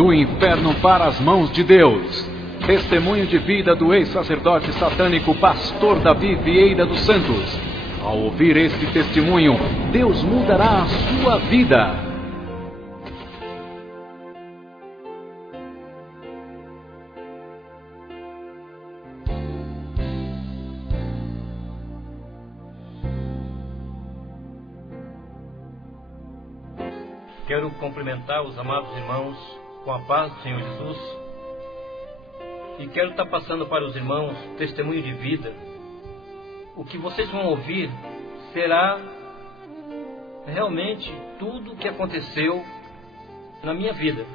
do inferno para as mãos de Deus. Testemunho de vida do ex-sacerdote satânico Pastor Davi Vieira dos Santos. Ao ouvir este testemunho, Deus mudará a sua vida. Quero cumprimentar os amados irmãos com a paz do Senhor Jesus e quero estar passando para os irmãos testemunho de vida. O que vocês vão ouvir será realmente tudo o que aconteceu na minha vida.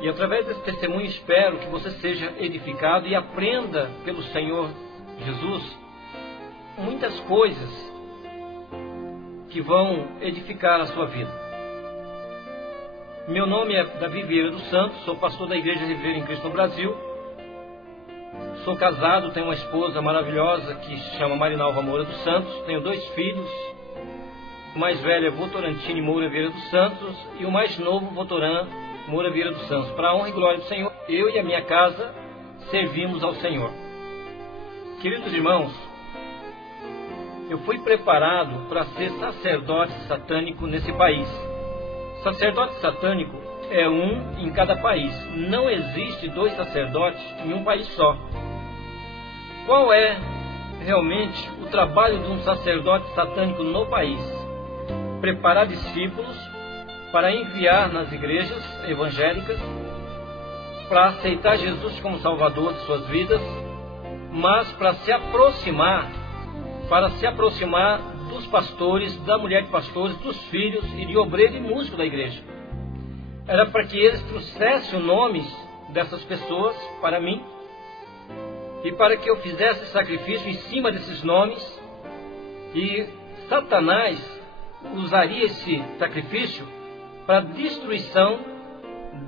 E através desse testemunho espero que você seja edificado e aprenda pelo Senhor Jesus muitas coisas que vão edificar a sua vida. Meu nome é Davi Vieira dos Santos, sou pastor da Igreja Viver em Cristo no Brasil. Sou casado, tenho uma esposa maravilhosa que se chama Marinalva Moura dos Santos. Tenho 2 filhos, o mais velho é Votorantine Moura Vieira dos Santos e o mais novo Votoran Moura Vieira dos Santos. Para a honra e glória do Senhor, eu e a minha casa servimos ao Senhor. Queridos irmãos, eu fui preparado para ser sacerdote satânico nesse país. Sacerdote satânico é um em cada país. Não existe 2 sacerdotes em um país só. Qual é realmente o trabalho de um sacerdote satânico no país? Preparar discípulos para enviar nas igrejas evangélicas, para aceitar Jesus como Salvador de suas vidas, mas para se aproximar dos pastores, da mulher de pastores, dos filhos e de obreiro e músico da igreja. Era para que eles trouxessem os nomes dessas pessoas para mim e para que eu fizesse sacrifício em cima desses nomes, e Satanás usaria esse sacrifício para a destruição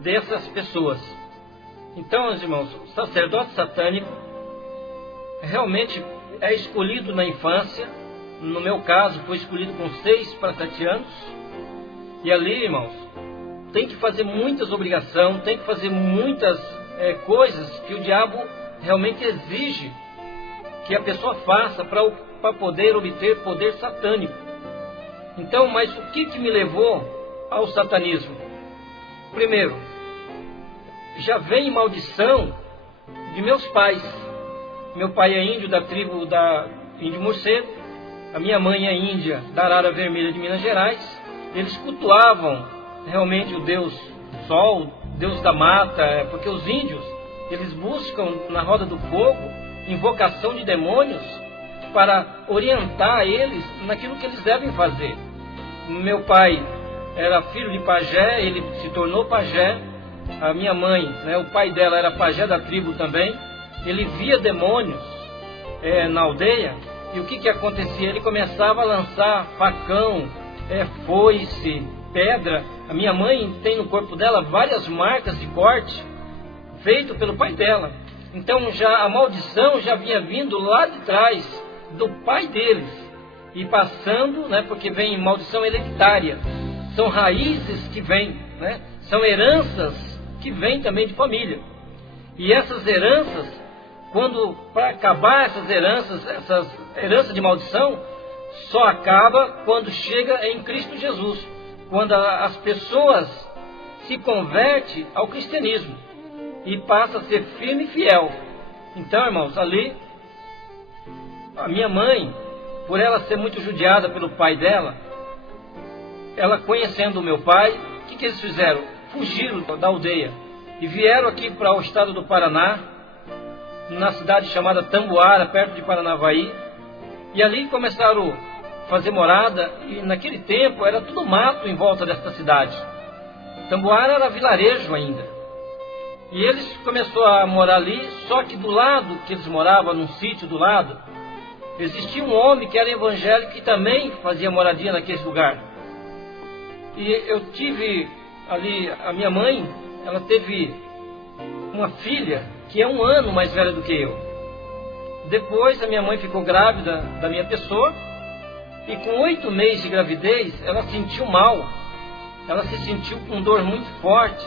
dessas pessoas. Então, meus irmãos, o sacerdote satânico realmente é escolhido na infância. No meu caso, foi escolhido com 6 para 7 anos. E ali, irmãos, tem que fazer muitas obrigações, tem que fazer muitas coisas que o diabo realmente exige que a pessoa faça para poder obter poder satânico. Então, mas o que me levou ao satanismo? Primeiro, já vem maldição de meus pais. Meu pai é índio da tribo da Índio Morcego. A minha mãe é índia da Arara Vermelha de Minas Gerais. Eles cultuavam realmente o Deus Sol, Deus da mata, porque os índios, eles buscam na roda do fogo invocação de demônios para orientar eles naquilo que eles devem fazer. Meu pai era filho de pajé, ele se tornou pajé. A minha mãe, o pai dela era pajé da tribo também. Ele via demônios na aldeia. E o que acontecia? Ele começava a lançar facão, foice, pedra. A minha mãe tem no corpo dela várias marcas de corte feito pelo pai dela. Então já a maldição já vinha vindo lá de trás do pai deles e passando, porque vem maldição hereditária. São raízes que vêm, são heranças que vêm também de família. E essas heranças, para acabar essas heranças de maldição, só acaba quando chega em Cristo Jesus, quando as pessoas se convertem ao cristianismo e passa a ser firme e fiel. Então, irmãos, ali a minha mãe, por ela ser muito judiada pelo pai dela, ela conhecendo o meu pai, o que eles fizeram? Fugiram da aldeia e vieram aqui para o estado do Paraná, na cidade chamada Tamboara, perto de Paranavaí, e ali começaram a fazer morada. E naquele tempo era tudo mato em volta desta cidade. Tamboara era vilarejo ainda, e eles começaram a morar ali. Só que do lado que eles moravam, num sítio do lado, existia um homem que era evangélico que também fazia moradia naquele lugar. E eu tive ali, a minha mãe, ela teve uma filha que é 1 ano mais velha do que eu. Depois a minha mãe ficou grávida da minha pessoa, e com 8 meses de gravidez ela sentiu mal ela se sentiu com dor muito forte.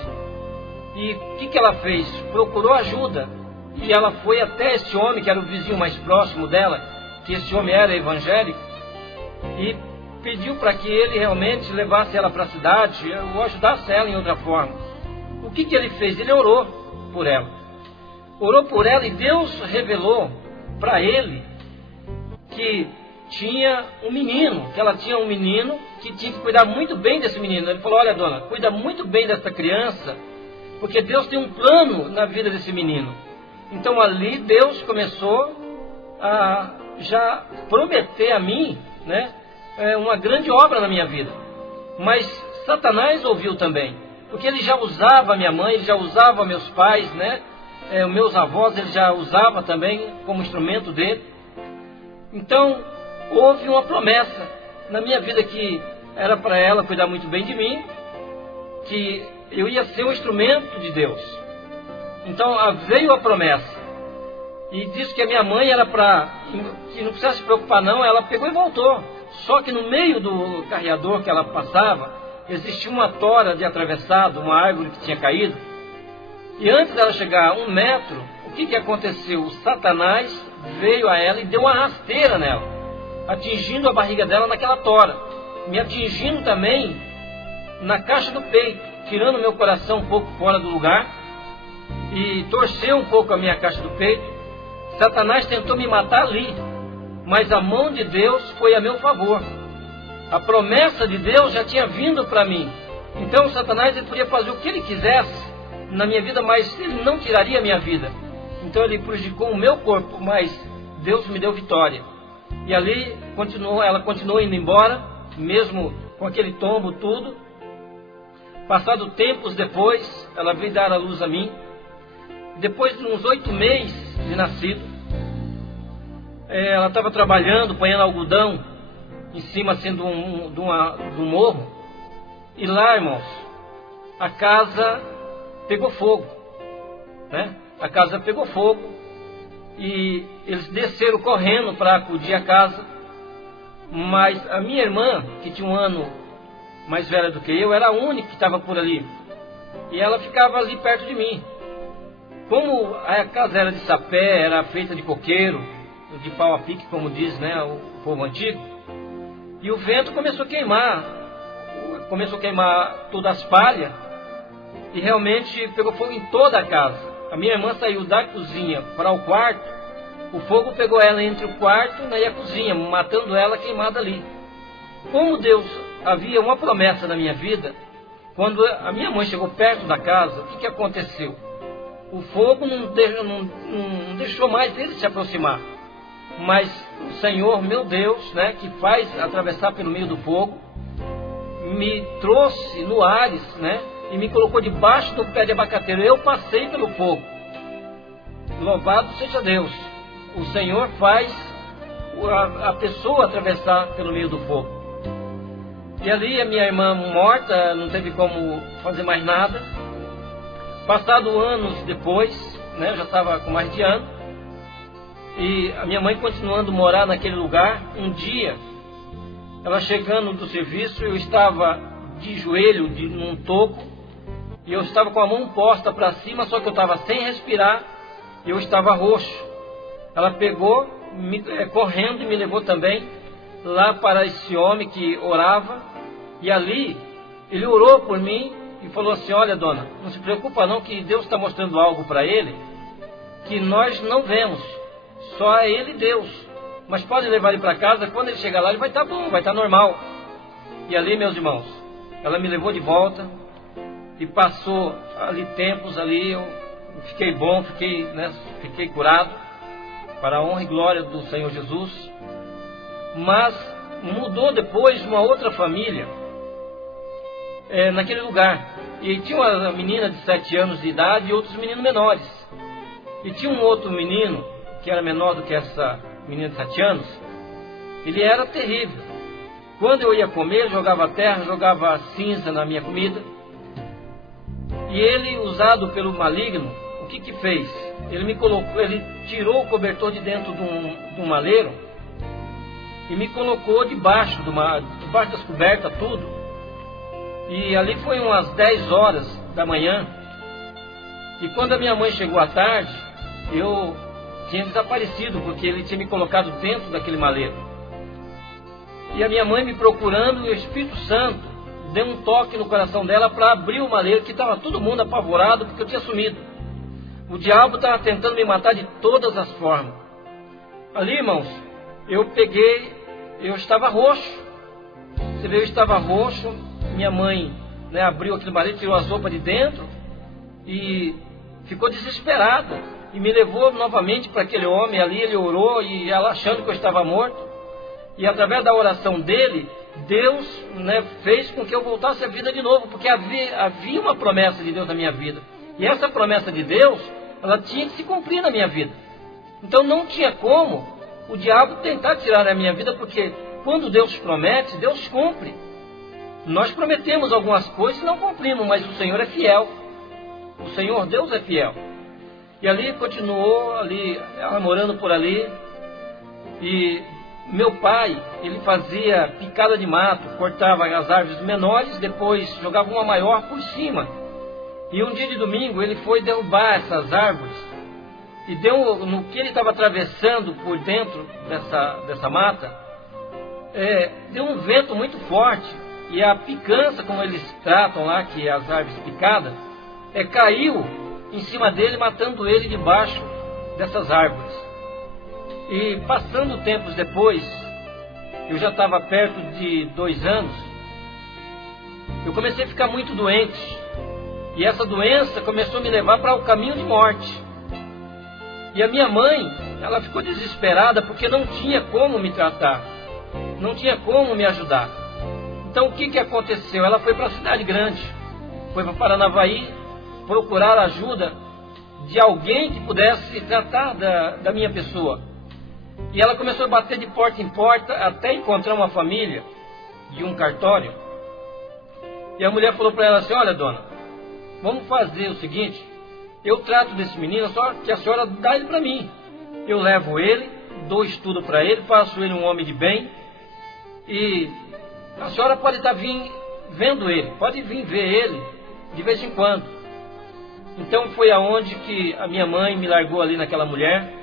E o que ela fez? Procurou ajuda. E ela foi até esse homem, que era o vizinho mais próximo dela, que esse homem era evangélico, e pediu para que ele realmente levasse ela para a cidade, ou ajudasse ela em outra forma. O que ele fez? Ele orou por ela. Orou por ela e Deus revelou para ele que tinha um menino, que ela tinha um menino, que tinha que cuidar muito bem desse menino. Ele falou: olha, dona, cuida muito bem dessa criança, porque Deus tem um plano na vida desse menino. Então ali Deus começou a já prometer a mim, né, uma grande obra na minha vida. Mas Satanás ouviu também, porque ele já usava minha mãe, ele já usava meus pais, né, meus avós, ele já usava também como instrumento dele. Então houve uma promessa na minha vida que era para ela cuidar muito bem de mim, que eu ia ser um instrumento de Deus. Então veio a promessa. E disse que a minha mãe era para que não precisasse se preocupar não, ela pegou e voltou. Só que no meio do carreador que ela passava, existia uma tora de atravessado, uma árvore que tinha caído. E antes dela chegar a 1 metro, o que aconteceu? O Satanás veio a ela e deu uma rasteira nela, atingindo a barriga dela naquela tora, me atingindo também na caixa do peito, tirando meu coração um pouco fora do lugar, e torceu um pouco a minha caixa do peito. Satanás tentou me matar ali, mas a mão de Deus foi a meu favor. A promessa de Deus já tinha vindo para mim. Então Satanás ele podia fazer o que ele quisesse na minha vida, mas ele não tiraria a minha vida. Então ele prejudicou o meu corpo, mas Deus me deu vitória. E ali ela continuou indo embora, mesmo com aquele tombo tudo. Passado tempos depois, ela veio dar a luz a mim. Depois de uns 8 meses de nascido, ela estava trabalhando, ponhando algodão em cima assim, de um morro. E lá, irmãos, a casa pegou fogo, né? A casa pegou fogo e eles desceram correndo para acudir a casa. Mas a minha irmã, que tinha 1 ano mais velha do que eu, era a única que estava por ali. E ela ficava ali perto de mim. Como a casa era de sapé, era feita de coqueiro, de pau a pique, como diz, né, o povo antigo, e o vento começou a queimar todas as palhas, e realmente pegou fogo em toda a casa. A minha irmã saiu da cozinha para o quarto, o fogo pegou ela entre o quarto, né, e a cozinha, matando ela queimada ali. Como Deus havia uma promessa na minha vida, quando a minha mãe chegou perto da casa, o que aconteceu? O fogo não deixou mais ele se aproximar. Mas o Senhor, meu Deus, né, que faz atravessar pelo meio do fogo, me trouxe no Ares, né, e me colocou debaixo do pé de abacateiro. Eu passei pelo fogo. Louvado seja Deus. O Senhor faz a pessoa atravessar pelo meio do fogo. E ali a minha irmã morta, não teve como fazer mais nada. Passado anos depois, né, eu já estava com mais de ano, e a minha mãe continuando a morar naquele lugar. Um dia, ela chegando do serviço, eu estava de joelho num toco, e eu estava com a mão posta para cima, só que eu estava sem respirar, e eu estava roxo. Ela pegou, correndo, e me levou também lá para esse homem que orava, e ali ele orou por mim, e falou assim: olha, dona, não se preocupa não, que Deus está mostrando algo para ele que nós não vemos, só é ele Deus, mas pode levar ele para casa, quando ele chegar lá ele vai estar bom, vai estar normal. E ali, meus irmãos, ela me levou de volta e passou ali tempos ali, eu fiquei bom, fiquei curado, para a honra e glória do Senhor Jesus. Mas mudou depois uma outra família naquele lugar, e tinha uma menina de 7 anos de idade e outros meninos menores, e tinha um outro menino que era menor do que essa menina de 7 anos. Ele era terrível. Quando eu ia comer, jogava terra, jogava cinza na minha comida, e ele, usado pelo maligno, o que fez? Ele tirou o cobertor de dentro de um maleiro e me colocou debaixo das cobertas, tudo. E ali foi umas 10 horas da manhã. E quando a minha mãe chegou à tarde, eu tinha desaparecido, porque ele tinha me colocado dentro daquele maleiro. E a minha mãe me procurando, e o Espírito Santo deu um toque no coração dela para abrir o maleiro, que estava todo mundo apavorado porque eu tinha sumido. O diabo estava tentando me matar de todas as formas. Ali, irmãos, eu estava roxo. Você vê, eu estava roxo. Minha mãe, né, abriu aquele maleiro, tirou as roupas de dentro e ficou desesperada. E me levou novamente para aquele homem ali. Ele orou, e ela achando que eu estava morto. E através da oração dele, Deus, né, fez com que eu voltasse à vida de novo, porque havia uma promessa de Deus na minha vida. E essa promessa de Deus, ela tinha que se cumprir na minha vida. Então não tinha como o diabo tentar tirar a minha vida, porque quando Deus promete, Deus cumpre. Nós prometemos algumas coisas e não cumprimos, mas o Senhor é fiel. O Senhor Deus é fiel. E ali continuou, ali, ela morando por ali. E meu pai, ele fazia picada de mato, cortava as árvores menores, depois jogava uma maior por cima. E um dia de domingo ele foi derrubar essas árvores. E no que ele estava atravessando por dentro dessa mata, deu um vento muito forte. E a picança, como eles tratam lá, que é as árvores picadas, caiu em cima dele, matando ele debaixo dessas árvores. E passando tempos depois, eu já estava perto de 2 anos, eu comecei a ficar muito doente. E essa doença começou a me levar para o caminho de morte. E a minha mãe, ela ficou desesperada porque não tinha como me tratar, não tinha como me ajudar. Então o que aconteceu? Ela foi para a cidade grande, foi para Paranavaí procurar ajuda de alguém que pudesse tratar da minha pessoa. E ela começou a bater de porta em porta até encontrar uma família de um cartório. E a mulher falou para ela assim: olha, dona, vamos fazer o seguinte, eu trato desse menino, só que a senhora dá ele para mim. Eu levo ele, dou estudo para ele, faço ele um homem de bem, e a senhora pode estar vendo ele, pode vir ver ele de vez em quando. Então foi aonde que a minha mãe me largou ali naquela mulher.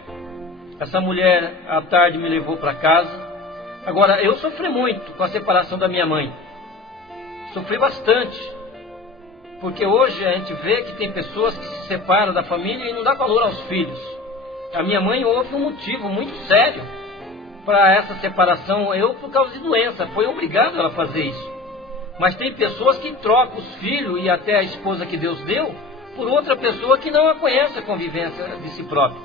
Essa mulher à tarde me levou para casa. Agora, eu sofri muito com a separação da minha mãe. Sofri bastante. Porque hoje a gente vê que tem pessoas que se separam da família e não dá valor aos filhos. A minha mãe houve um motivo muito sério para essa separação. Eu, por causa de doença, foi obrigado ela a fazer isso. Mas tem pessoas que trocam os filhos e até a esposa que Deus deu por outra pessoa que não a conhece a convivência de si próprio.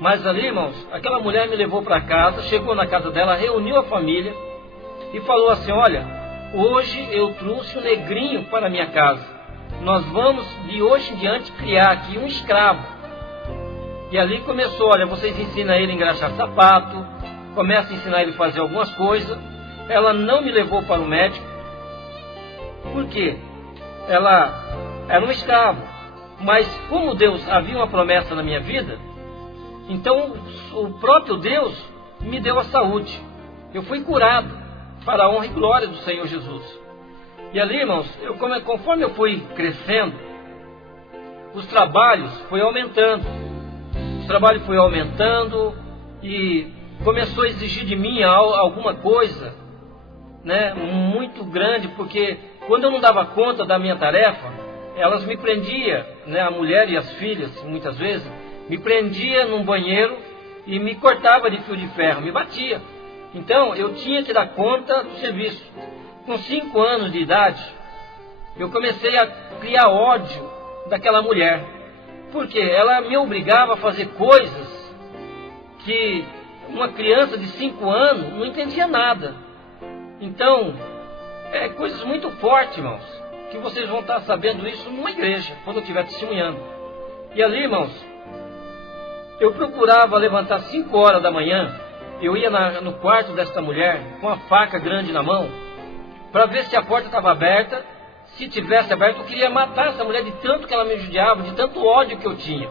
Mas ali, irmãos, aquela mulher me levou para casa, chegou na casa dela, reuniu a família e falou assim: olha, hoje eu trouxe um negrinho para a minha casa. Nós vamos de hoje em diante criar aqui um escravo. E ali começou: olha, vocês ensinam ele a engraxar sapato, começa a ensinar ele a fazer algumas coisas. Ela não me levou para o médico. Por quê? Ela era um escravo. Mas como Deus havia uma promessa na minha vida, então o próprio Deus me deu a saúde. Eu fui curado para a honra e glória do Senhor Jesus. E ali, irmãos, conforme eu fui crescendo, os trabalhos foram aumentando. Os trabalhos foram aumentando e começou a exigir de mim alguma coisa, né, muito grande, porque quando eu não dava conta da minha tarefa, elas me prendiam, né, a mulher e as filhas, muitas vezes, me prendia num banheiro e me cortava de fio de ferro, me batia. Então eu tinha que dar conta do serviço. Com 5 anos de idade, eu comecei a criar ódio daquela mulher, porque ela me obrigava a fazer coisas que uma criança de 5 anos não entendia nada. Então, coisas muito fortes, irmãos, que vocês vão estar sabendo isso numa igreja, quando eu estiver testemunhando. E ali, irmãos, eu procurava levantar 5 horas da manhã, eu ia no quarto desta mulher com a faca grande na mão, para ver se a porta estava aberta. Se tivesse aberta, eu queria matar essa mulher de tanto que ela me judiava, de tanto ódio que eu tinha.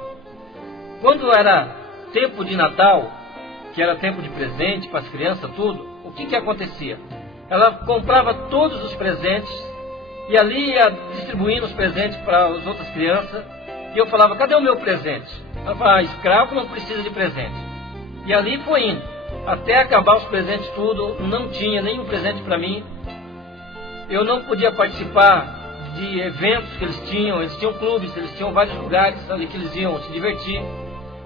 Quando era tempo de Natal, que era tempo de presente para as crianças, tudo, o que acontecia? Ela comprava todos os presentes E ali ia distribuindo os presentes para as outras crianças. E eu falava, cadê o meu presente? Ela falava, escravo não precisa de presente. E ali foi indo. Até acabar os presentes tudo, não tinha nenhum presente para mim. Eu não podia participar de eventos que eles tinham clubes, eles tinham vários lugares ali que eles iam se divertir.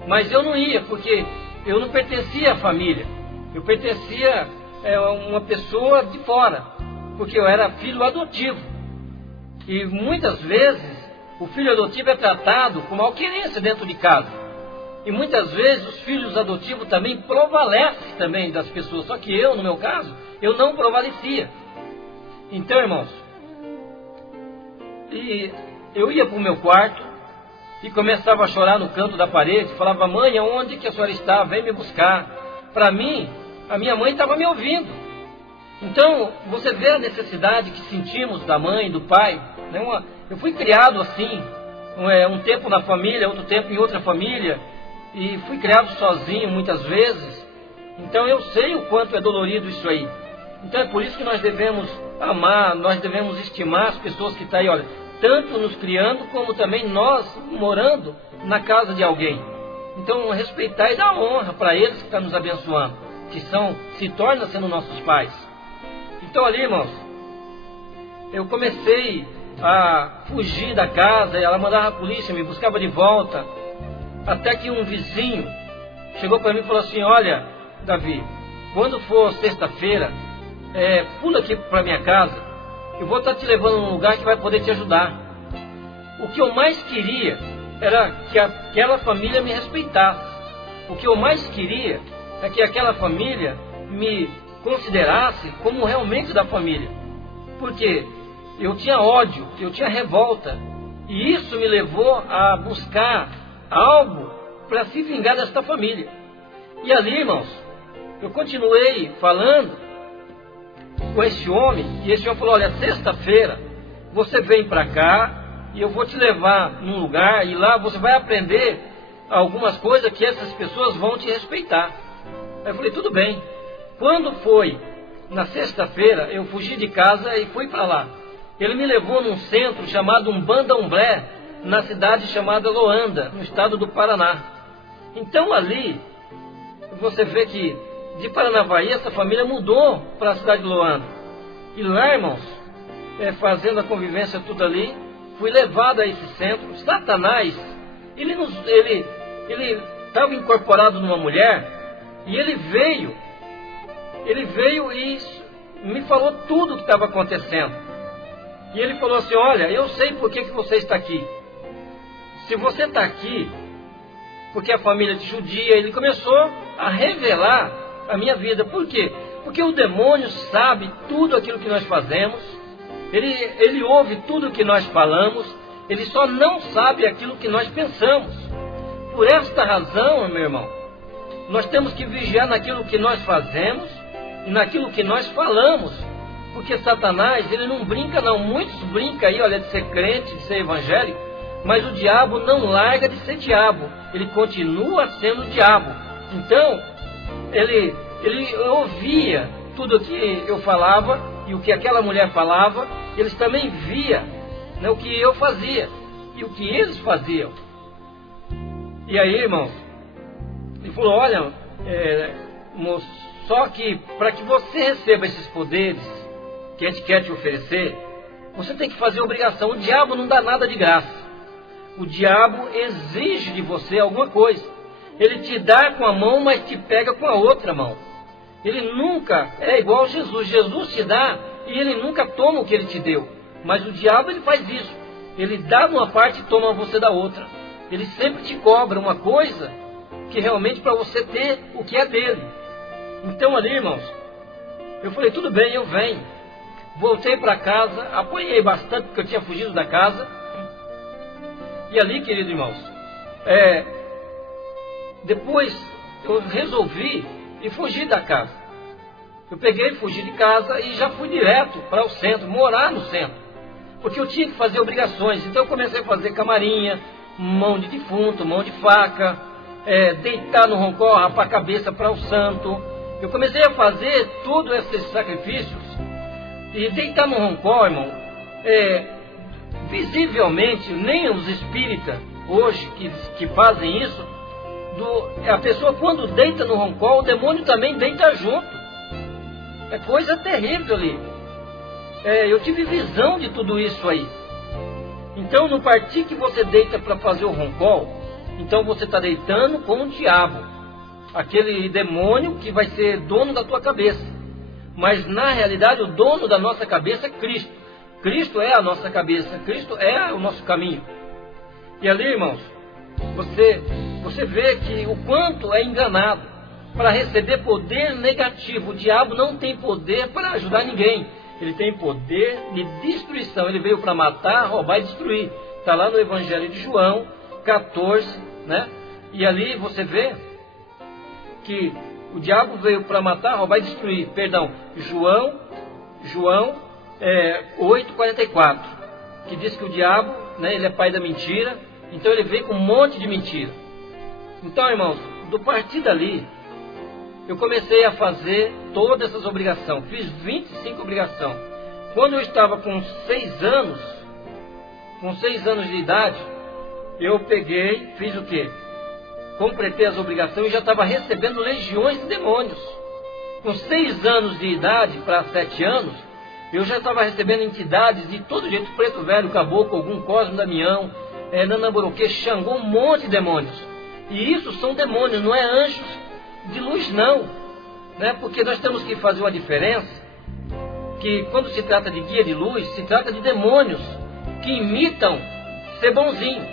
Mas eu não ia, porque eu não pertencia à família. Eu pertencia a uma pessoa de fora, porque eu era filho adotivo. E muitas vezes o filho adotivo é tratado com malquerência dentro de casa. E muitas vezes os filhos adotivos também prevalecem também das pessoas. Só que eu, no meu caso, eu não prevalecia. Então, irmãos, eu ia para o meu quarto e começava a chorar no canto da parede. Falava, mãe, aonde que a senhora está? Vem me buscar. Para mim, a minha mãe estava me ouvindo. Então, você vê a necessidade que sentimos da mãe, do pai. Né? Eu fui criado assim, um tempo na família, outro tempo em outra família. E fui criado sozinho muitas vezes. Então eu sei o quanto é dolorido isso aí. Então é por isso que nós devemos amar, nós devemos estimar as pessoas que estão aí, olha, tanto nos criando, como também nós morando na casa de alguém. Então respeitar e dar honra para eles que estão nos abençoando, que se tornam sendo nossos pais. Então ali, irmãos, eu comecei a fugir da casa, ela mandava a polícia, me buscava de volta. Até que um vizinho chegou para mim e falou assim, olha, Davi, quando for sexta-feira, pula aqui para minha casa, eu vou estar te levando num lugar que vai poder te ajudar. O que eu mais queria era que aquela família me respeitasse. O que eu mais queria é que aquela família me considerasse como realmente da família. Porque eu tinha ódio, eu tinha revolta, e isso me levou a buscar algo para se vingar desta família. E ali, irmãos, eu continuei falando com esse homem, e esse homem falou, olha, sexta-feira você vem para cá e eu vou te levar num lugar, e lá você vai aprender algumas coisas que essas pessoas vão te respeitar. Aí eu falei, tudo bem. Quando foi na sexta-feira, eu fugi de casa e fui para lá. Ele me levou num centro chamado Umbandomblé, na cidade chamada Loanda, no estado do Paraná. Então ali, você vê que de Paranavaí, essa família mudou para a cidade de Loanda. E lá, irmãos, fazendo a convivência tudo ali, fui levado a esse centro. Satanás, ele estava incorporado numa mulher, e ele veio e me falou tudo o que estava acontecendo. E ele falou assim, olha, eu sei por que você está aqui. Se você está aqui, porque a família te judia, ele começou a revelar a minha vida. Por quê? Porque o demônio sabe tudo aquilo que nós fazemos, ele ouve tudo o que nós falamos, ele só não sabe aquilo que nós pensamos. Por esta razão, meu irmão, nós temos que vigiar naquilo que nós fazemos e naquilo que nós falamos. Porque Satanás, ele não brinca não. Muitos brincam aí, olha, de ser crente, de ser evangélico, mas o diabo não larga de ser diabo. Ele continua sendo diabo. Então, ele ouvia tudo o que eu falava e o que aquela mulher falava. Eles também via, né, o que eu fazia e o que eles faziam. E aí, irmão, ele falou, olha, moço, só que para que você receba esses poderes que a gente quer te oferecer, você tem que fazer obrigação. O diabo não dá nada de graça. O diabo exige de você alguma coisa. Ele te dá com a mão, mas te pega com a outra mão. Ele nunca é igual a Jesus. Jesus te dá e ele nunca toma o que ele te deu. Mas o diabo, ele faz isso. Ele dá de uma parte e toma você da outra. Ele sempre te cobra uma coisa que realmente para você ter o que é dele. Então ali, irmãos, eu falei, tudo bem, eu venho. Voltei para casa, apanhei bastante porque eu tinha fugido da casa. E ali, queridos irmãos, depois eu resolvi e fugi da casa. Eu peguei, fugi de casa e já fui direto para o centro, morar no centro. Porque eu tinha que fazer obrigações. Então eu comecei a fazer camarinha, mão de defunto, mão de faca, deitar no roncó, rapar a cabeça para o santo. Eu comecei a fazer todos esses sacrifícios. E deitar no roncó, irmão, visivelmente, nem os espíritas hoje que fazem isso, a pessoa quando deita no roncol, o demônio também deita junto. É coisa terrível ali. Eu tive visão de tudo isso aí. Então, no partir que você deita para fazer o roncol, então você está deitando com o diabo, aquele demônio que vai ser dono da tua cabeça. Mas na realidade o dono da nossa cabeça é Cristo. Cristo é a nossa cabeça, Cristo é o nosso caminho. E ali, irmãos, você vê que o quanto é enganado para receber poder negativo. O diabo não tem poder para ajudar ninguém. Ele tem poder de destruição. Ele veio para matar, roubar e destruir. Está lá no Evangelho de João 14, né? E ali você vê que o diabo veio para matar, roubar e destruir. Perdão, João 8,44, que diz que o diabo, né, ele é pai da mentira. Então ele veio com um monte de mentira. Então, irmãos, do partir dali, eu comecei a fazer todas essas obrigações. Fiz 25 obrigações. Quando eu estava com 6 anos de idade, eu peguei, fiz o quê? Completei as obrigações e já estava recebendo legiões de demônios. Com 6 anos de idade para 7 anos, eu já estava recebendo entidades de todo jeito, Preto Velho, Caboclo, Ogum, Cosmo, Damião, Nanamboroquê, Xangô, um monte de demônios. E isso são demônios, não é anjos de luz não, né? Porque nós temos que fazer uma diferença, que quando se trata de guia de luz, se trata de demônios que imitam ser bonzinho,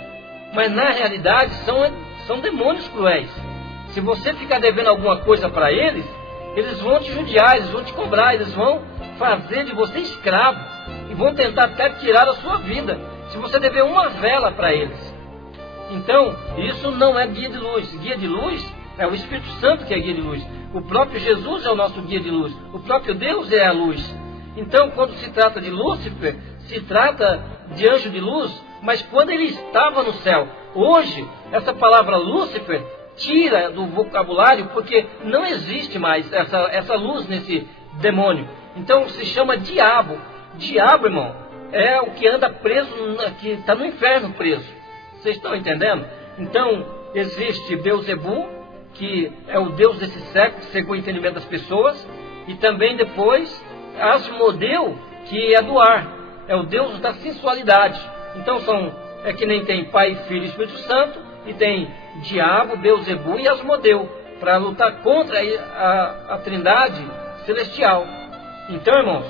mas na realidade são demônios cruéis. Se você ficar devendo alguma coisa para eles, eles vão te judiar, eles vão te cobrar, eles vão fazer de você escravo e vão tentar até tirar a sua vida, se você dever uma vela para eles. Então, isso não é guia de luz. Guia de luz é o Espírito Santo que é guia de luz. O próprio Jesus é o nosso guia de luz. O próprio Deus é a luz. Então, quando se trata de Lúcifer, se trata de anjo de luz, mas quando ele estava no céu. Hoje, essa palavra Lúcifer tira do vocabulário, porque não existe mais essa luz nesse demônio. Então, se chama diabo. Diabo, irmão, é o que anda preso, que está no inferno preso. Vocês estão entendendo? Então, existe Beuzebu, que é o Deus desse século, segundo o entendimento das pessoas, e também depois Asmodeu, que é do ar, é o Deus da sensualidade. Então é que nem tem Pai, Filho e Espírito Santo, e tem Diabo, Beuzebu e Asmodeu, para lutar contra a Trindade celestial. Então, irmãos,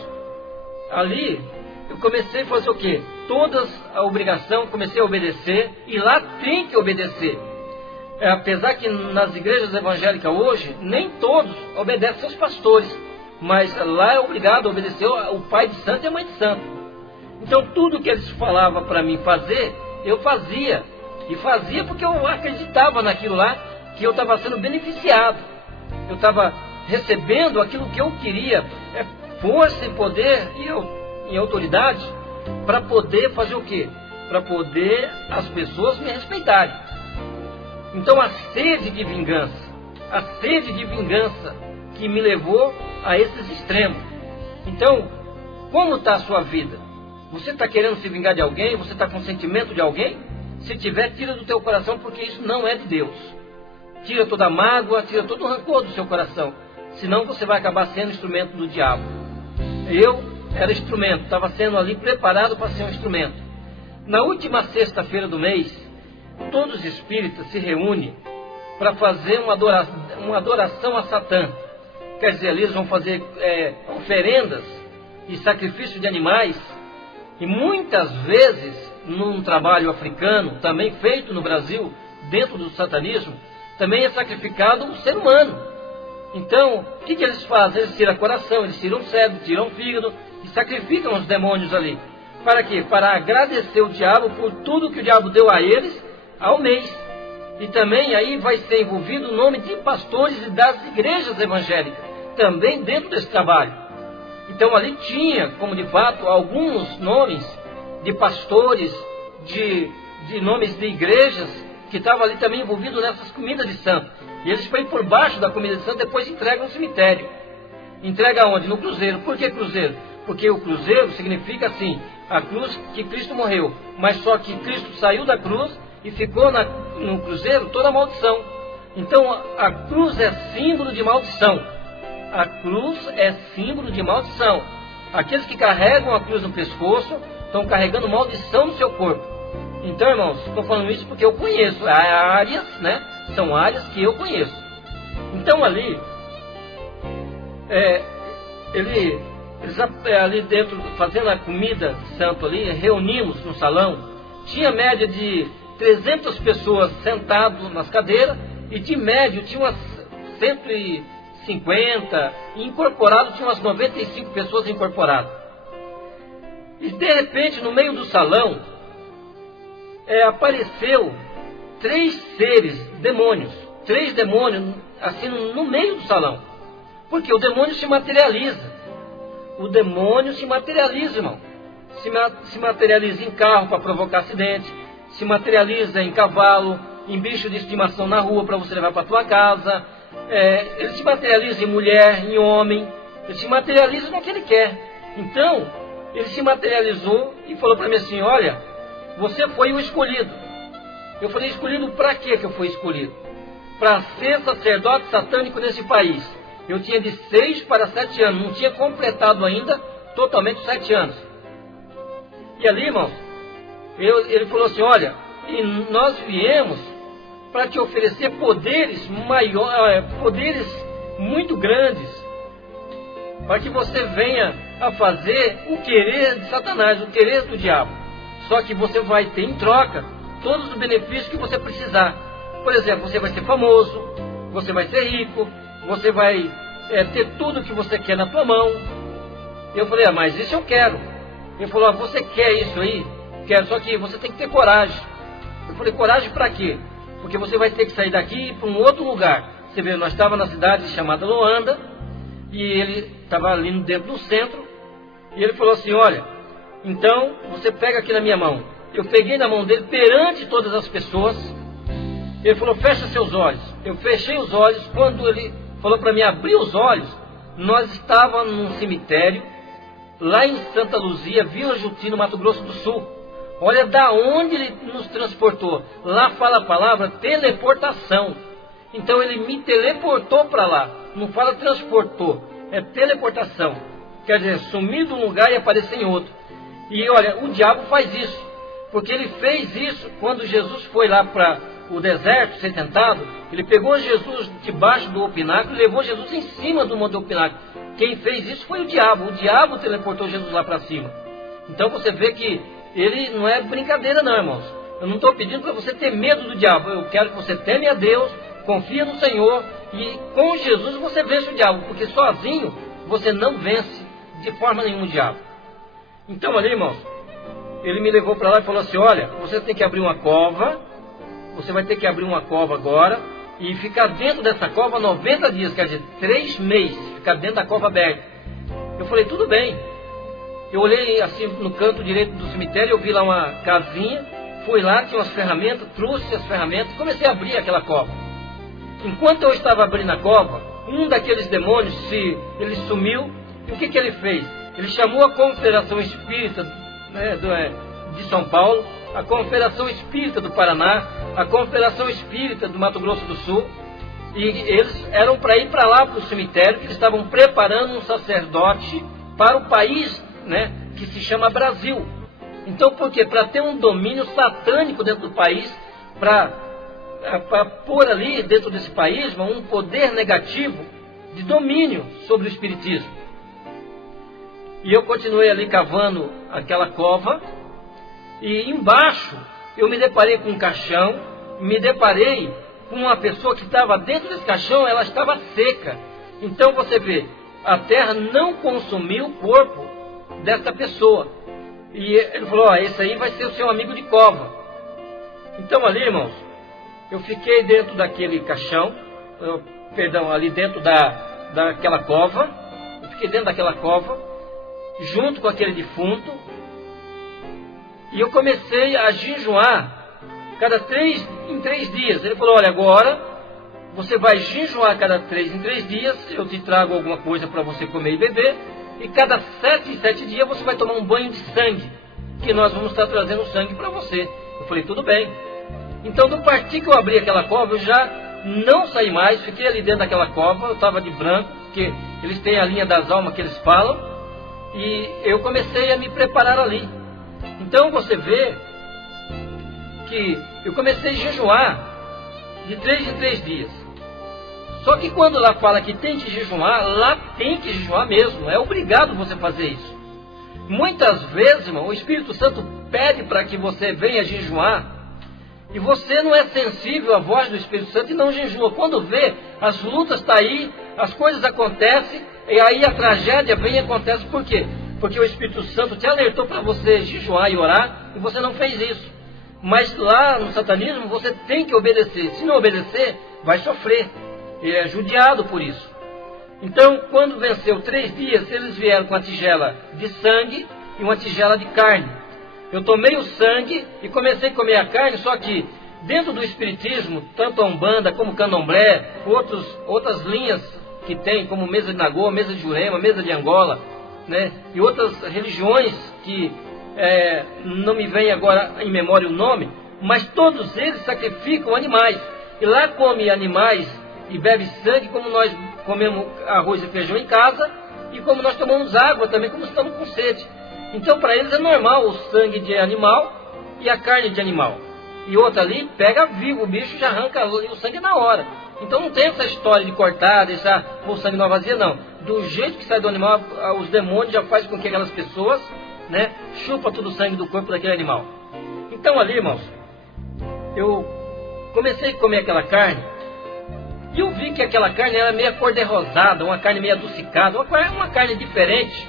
ali eu comecei a fazer o quê? Todas a obrigação, comecei a obedecer, e lá tem que obedecer. Apesar que nas igrejas evangélicas hoje, nem todos obedecem aos pastores, mas lá é obrigado a obedecer o pai de santo e a mãe de santo. Então tudo que eles falavam para mim fazer, eu fazia. E fazia porque eu acreditava naquilo lá, que eu estava sendo beneficiado. Eu estava recebendo aquilo que eu queria, força e poder e autoridade, para poder fazer o quê? Para poder as pessoas me respeitarem. Então a sede de vingança que me levou a esses extremos. Então, como está a sua vida? Você está querendo se vingar de alguém? Você está com sentimento de alguém? Se tiver, tira do teu coração, porque isso não é de Deus. Tira toda a mágoa, tira todo o rancor do seu coração. Senão você vai acabar sendo instrumento do diabo. Eu era instrumento, estava sendo ali preparado para ser um instrumento. Na última sexta-feira do mês, todos os espíritas se reúnem para fazer uma adoração a Satã. Quer dizer, eles vão fazer oferendas e sacrifício de animais. E muitas vezes, num trabalho africano, também feito no Brasil, dentro do satanismo, também é sacrificado um ser humano. Então, o que eles fazem? Eles tiram coração, eles tiram cérebro, tiram fígado e sacrificam os demônios ali. Para quê? Para agradecer o diabo por tudo que o diabo deu a eles ao mês. E também aí vai ser envolvido o nome de pastores e das igrejas evangélicas, também dentro desse trabalho. Então ali tinha, como de fato, alguns nomes de pastores, de nomes de igrejas, que estavam ali também envolvidos nessas comidas de santo. E eles põem por baixo da comida de santo, depois entregam no cemitério. Entrega onde? No cruzeiro. Por que cruzeiro? porque o cruzeiro significa assim, a cruz que Cristo morreu, mas só que Cristo saiu da cruz e ficou no cruzeiro toda a maldição. Então a cruz é símbolo de maldição. A cruz é símbolo de maldição. Aqueles que carregam a cruz no pescoço estão carregando maldição no seu corpo. Então, irmãos, estou falando isso porque eu conheço áreas, né? São áreas que eu conheço. Então ali, eles ali dentro, fazendo a comida santo ali, reunimos no salão, tinha média de 300 pessoas sentadas nas cadeiras, e de médio tinha umas 150, e incorporado tinha umas 95 pessoas incorporadas. E de repente, no meio do salão, apareceu 3 seres, demônios, 3 demônios, assim no meio do salão. Porque o demônio se materializa. O demônio se materializa, irmão. Se materializa em carro para provocar acidente, se materializa em cavalo, em bicho de estimação na rua para você levar para a tua casa. Ele se materializa em mulher, em homem. Ele se materializa no que ele quer. Então, ele se materializou e falou para mim assim: olha, você foi o escolhido. Eu falei: escolhido para quê que eu fui escolhido? Para ser sacerdote satânico nesse país. Eu tinha de 6 para 7 anos, não tinha completado ainda totalmente os 7 anos. E ali, irmãos, ele falou assim: olha, e nós viemos para te oferecer poderes maiores, poderes muito grandes, para que você venha a fazer o querer de Satanás, o querer do diabo. Só que você vai ter em troca todos os benefícios que você precisar. Por exemplo, você vai ser famoso, você vai ser rico, você vai ter tudo que você quer na tua mão. Eu falei: mas isso eu quero. Ele falou: você quer isso aí? Quero, só que você tem que ter coragem. Eu falei: coragem para quê? Porque você vai ter que sair daqui e ir para um outro lugar. Você vê, nós estávamos na cidade chamada Luanda, e ele estava ali dentro do centro, e ele falou assim: olha, então você pega aqui na minha mão. Eu peguei na mão dele perante todas as pessoas. Ele falou: fecha seus olhos. Eu fechei os olhos. Quando ele falou para mim abrir os olhos, nós estávamos num cemitério lá em Santa Luzia, Vila Juti, no Mato Grosso do Sul. Olha da onde ele nos transportou. Lá fala a palavra teleportação. Então ele me teleportou para lá. Não fala transportou, é teleportação. Quer dizer, sumir de um lugar e aparecer em outro. E olha, o diabo faz isso, porque ele fez isso quando Jesus foi lá para o deserto ser tentado. Ele pegou Jesus debaixo do pináculo e levou Jesus em cima do monte do pináculo. Quem fez isso foi o diabo. O diabo teleportou Jesus lá para cima. Então você vê que ele não é brincadeira não, irmãos. Eu não estou pedindo para você ter medo do diabo. Eu quero que você teme a Deus, confia no Senhor, e com Jesus você vence o diabo, porque sozinho você não vence de forma nenhuma o diabo. Então ali, irmãos, ele me levou para lá e falou assim: olha, você tem que abrir uma cova. Você vai ter que abrir uma cova agora e ficar dentro dessa cova 90 dias, quer dizer, 3 meses, ficar dentro da cova aberta. Eu falei: tudo bem. Eu olhei assim no canto direito do cemitério, eu vi lá uma casinha, fui lá, tinha umas ferramentas, trouxe as ferramentas e comecei a abrir aquela cova. Enquanto eu estava abrindo a cova, um daqueles demônios, ele sumiu, e o que ele fez? Ele chamou a Confederação Espírita, né, de São Paulo, a Confederação Espírita do Paraná, a Confederação Espírita do Mato Grosso do Sul, e eles eram para ir para lá, para o cemitério, que eles estavam preparando um sacerdote para o país, né, que se chama Brasil. Então, por quê? Para ter um domínio satânico dentro do país, para pôr ali dentro desse país um poder negativo de domínio sobre o espiritismo. E eu continuei ali cavando aquela cova, e embaixo eu me deparei com um caixão, me deparei com uma pessoa que estava dentro desse caixão, ela estava seca. Então você vê, a terra não consumiu o corpo dessa pessoa. E ele falou: esse aí vai ser o seu amigo de cova. Então ali, irmãos, eu fiquei dentro daquele caixão, ali dentro daquela cova, eu fiquei dentro daquela cova, junto com aquele defunto, e eu comecei a jejuar em 3 dias. Ele falou: olha, agora você vai jejuar em 3 dias, eu te trago alguma coisa para você comer e beber, e cada 7 em 7 dias você vai tomar um banho de sangue, que nós vamos estar trazendo sangue para você. Eu falei, tudo bem. Então, do partir que eu abri aquela cova, eu já não saí mais, fiquei ali dentro daquela cova, eu estava de branco, porque eles têm a linha das almas que eles falam, e eu comecei a me preparar ali. Então, você vê que eu comecei a jejuar de 3 em 3 dias. Só que quando lá fala que tem que jejuar, lá tem que jejuar mesmo, é obrigado você fazer isso. Muitas vezes, irmão, o Espírito Santo pede para que você venha jejuar, e você não é sensível à voz do Espírito Santo e não jejua. Quando vê, as lutas estão aí, as coisas acontecem, e aí a tragédia vem e acontece. Por quê? Porque o Espírito Santo te alertou para você jejuar e orar, e você não fez isso. Mas lá no satanismo você tem que obedecer. Se não obedecer, vai sofrer. Ele é judiado por isso. Então, quando venceu 3 dias, eles vieram com a tigela de sangue e uma tigela de carne. Eu tomei o sangue e comecei a comer a carne, só que dentro do espiritismo, tanto a Umbanda como o Candomblé, outras linhas que tem, como mesa de Nagô, mesa de Jurema, mesa de Angola, né, e outras religiões que não me vem agora em memória o nome, mas todos eles sacrificam animais. E lá come animais e bebe sangue, como nós comemos arroz e feijão em casa, e como nós tomamos água também, como estamos com sede. Então, para eles é normal o sangue de animal e a carne de animal. E outra ali, pega vivo o bicho e já arranca o sangue na hora. Então não tem essa história de cortar, deixar o sangue na vazia, não. Do jeito que sai do animal, os demônios já fazem com que aquelas pessoas, né, chupam todo o sangue do corpo daquele animal. Então ali, irmãos, eu comecei a comer aquela carne, e eu vi que aquela carne era meio cor-de-rosada, uma carne meio adocicada, uma carne diferente.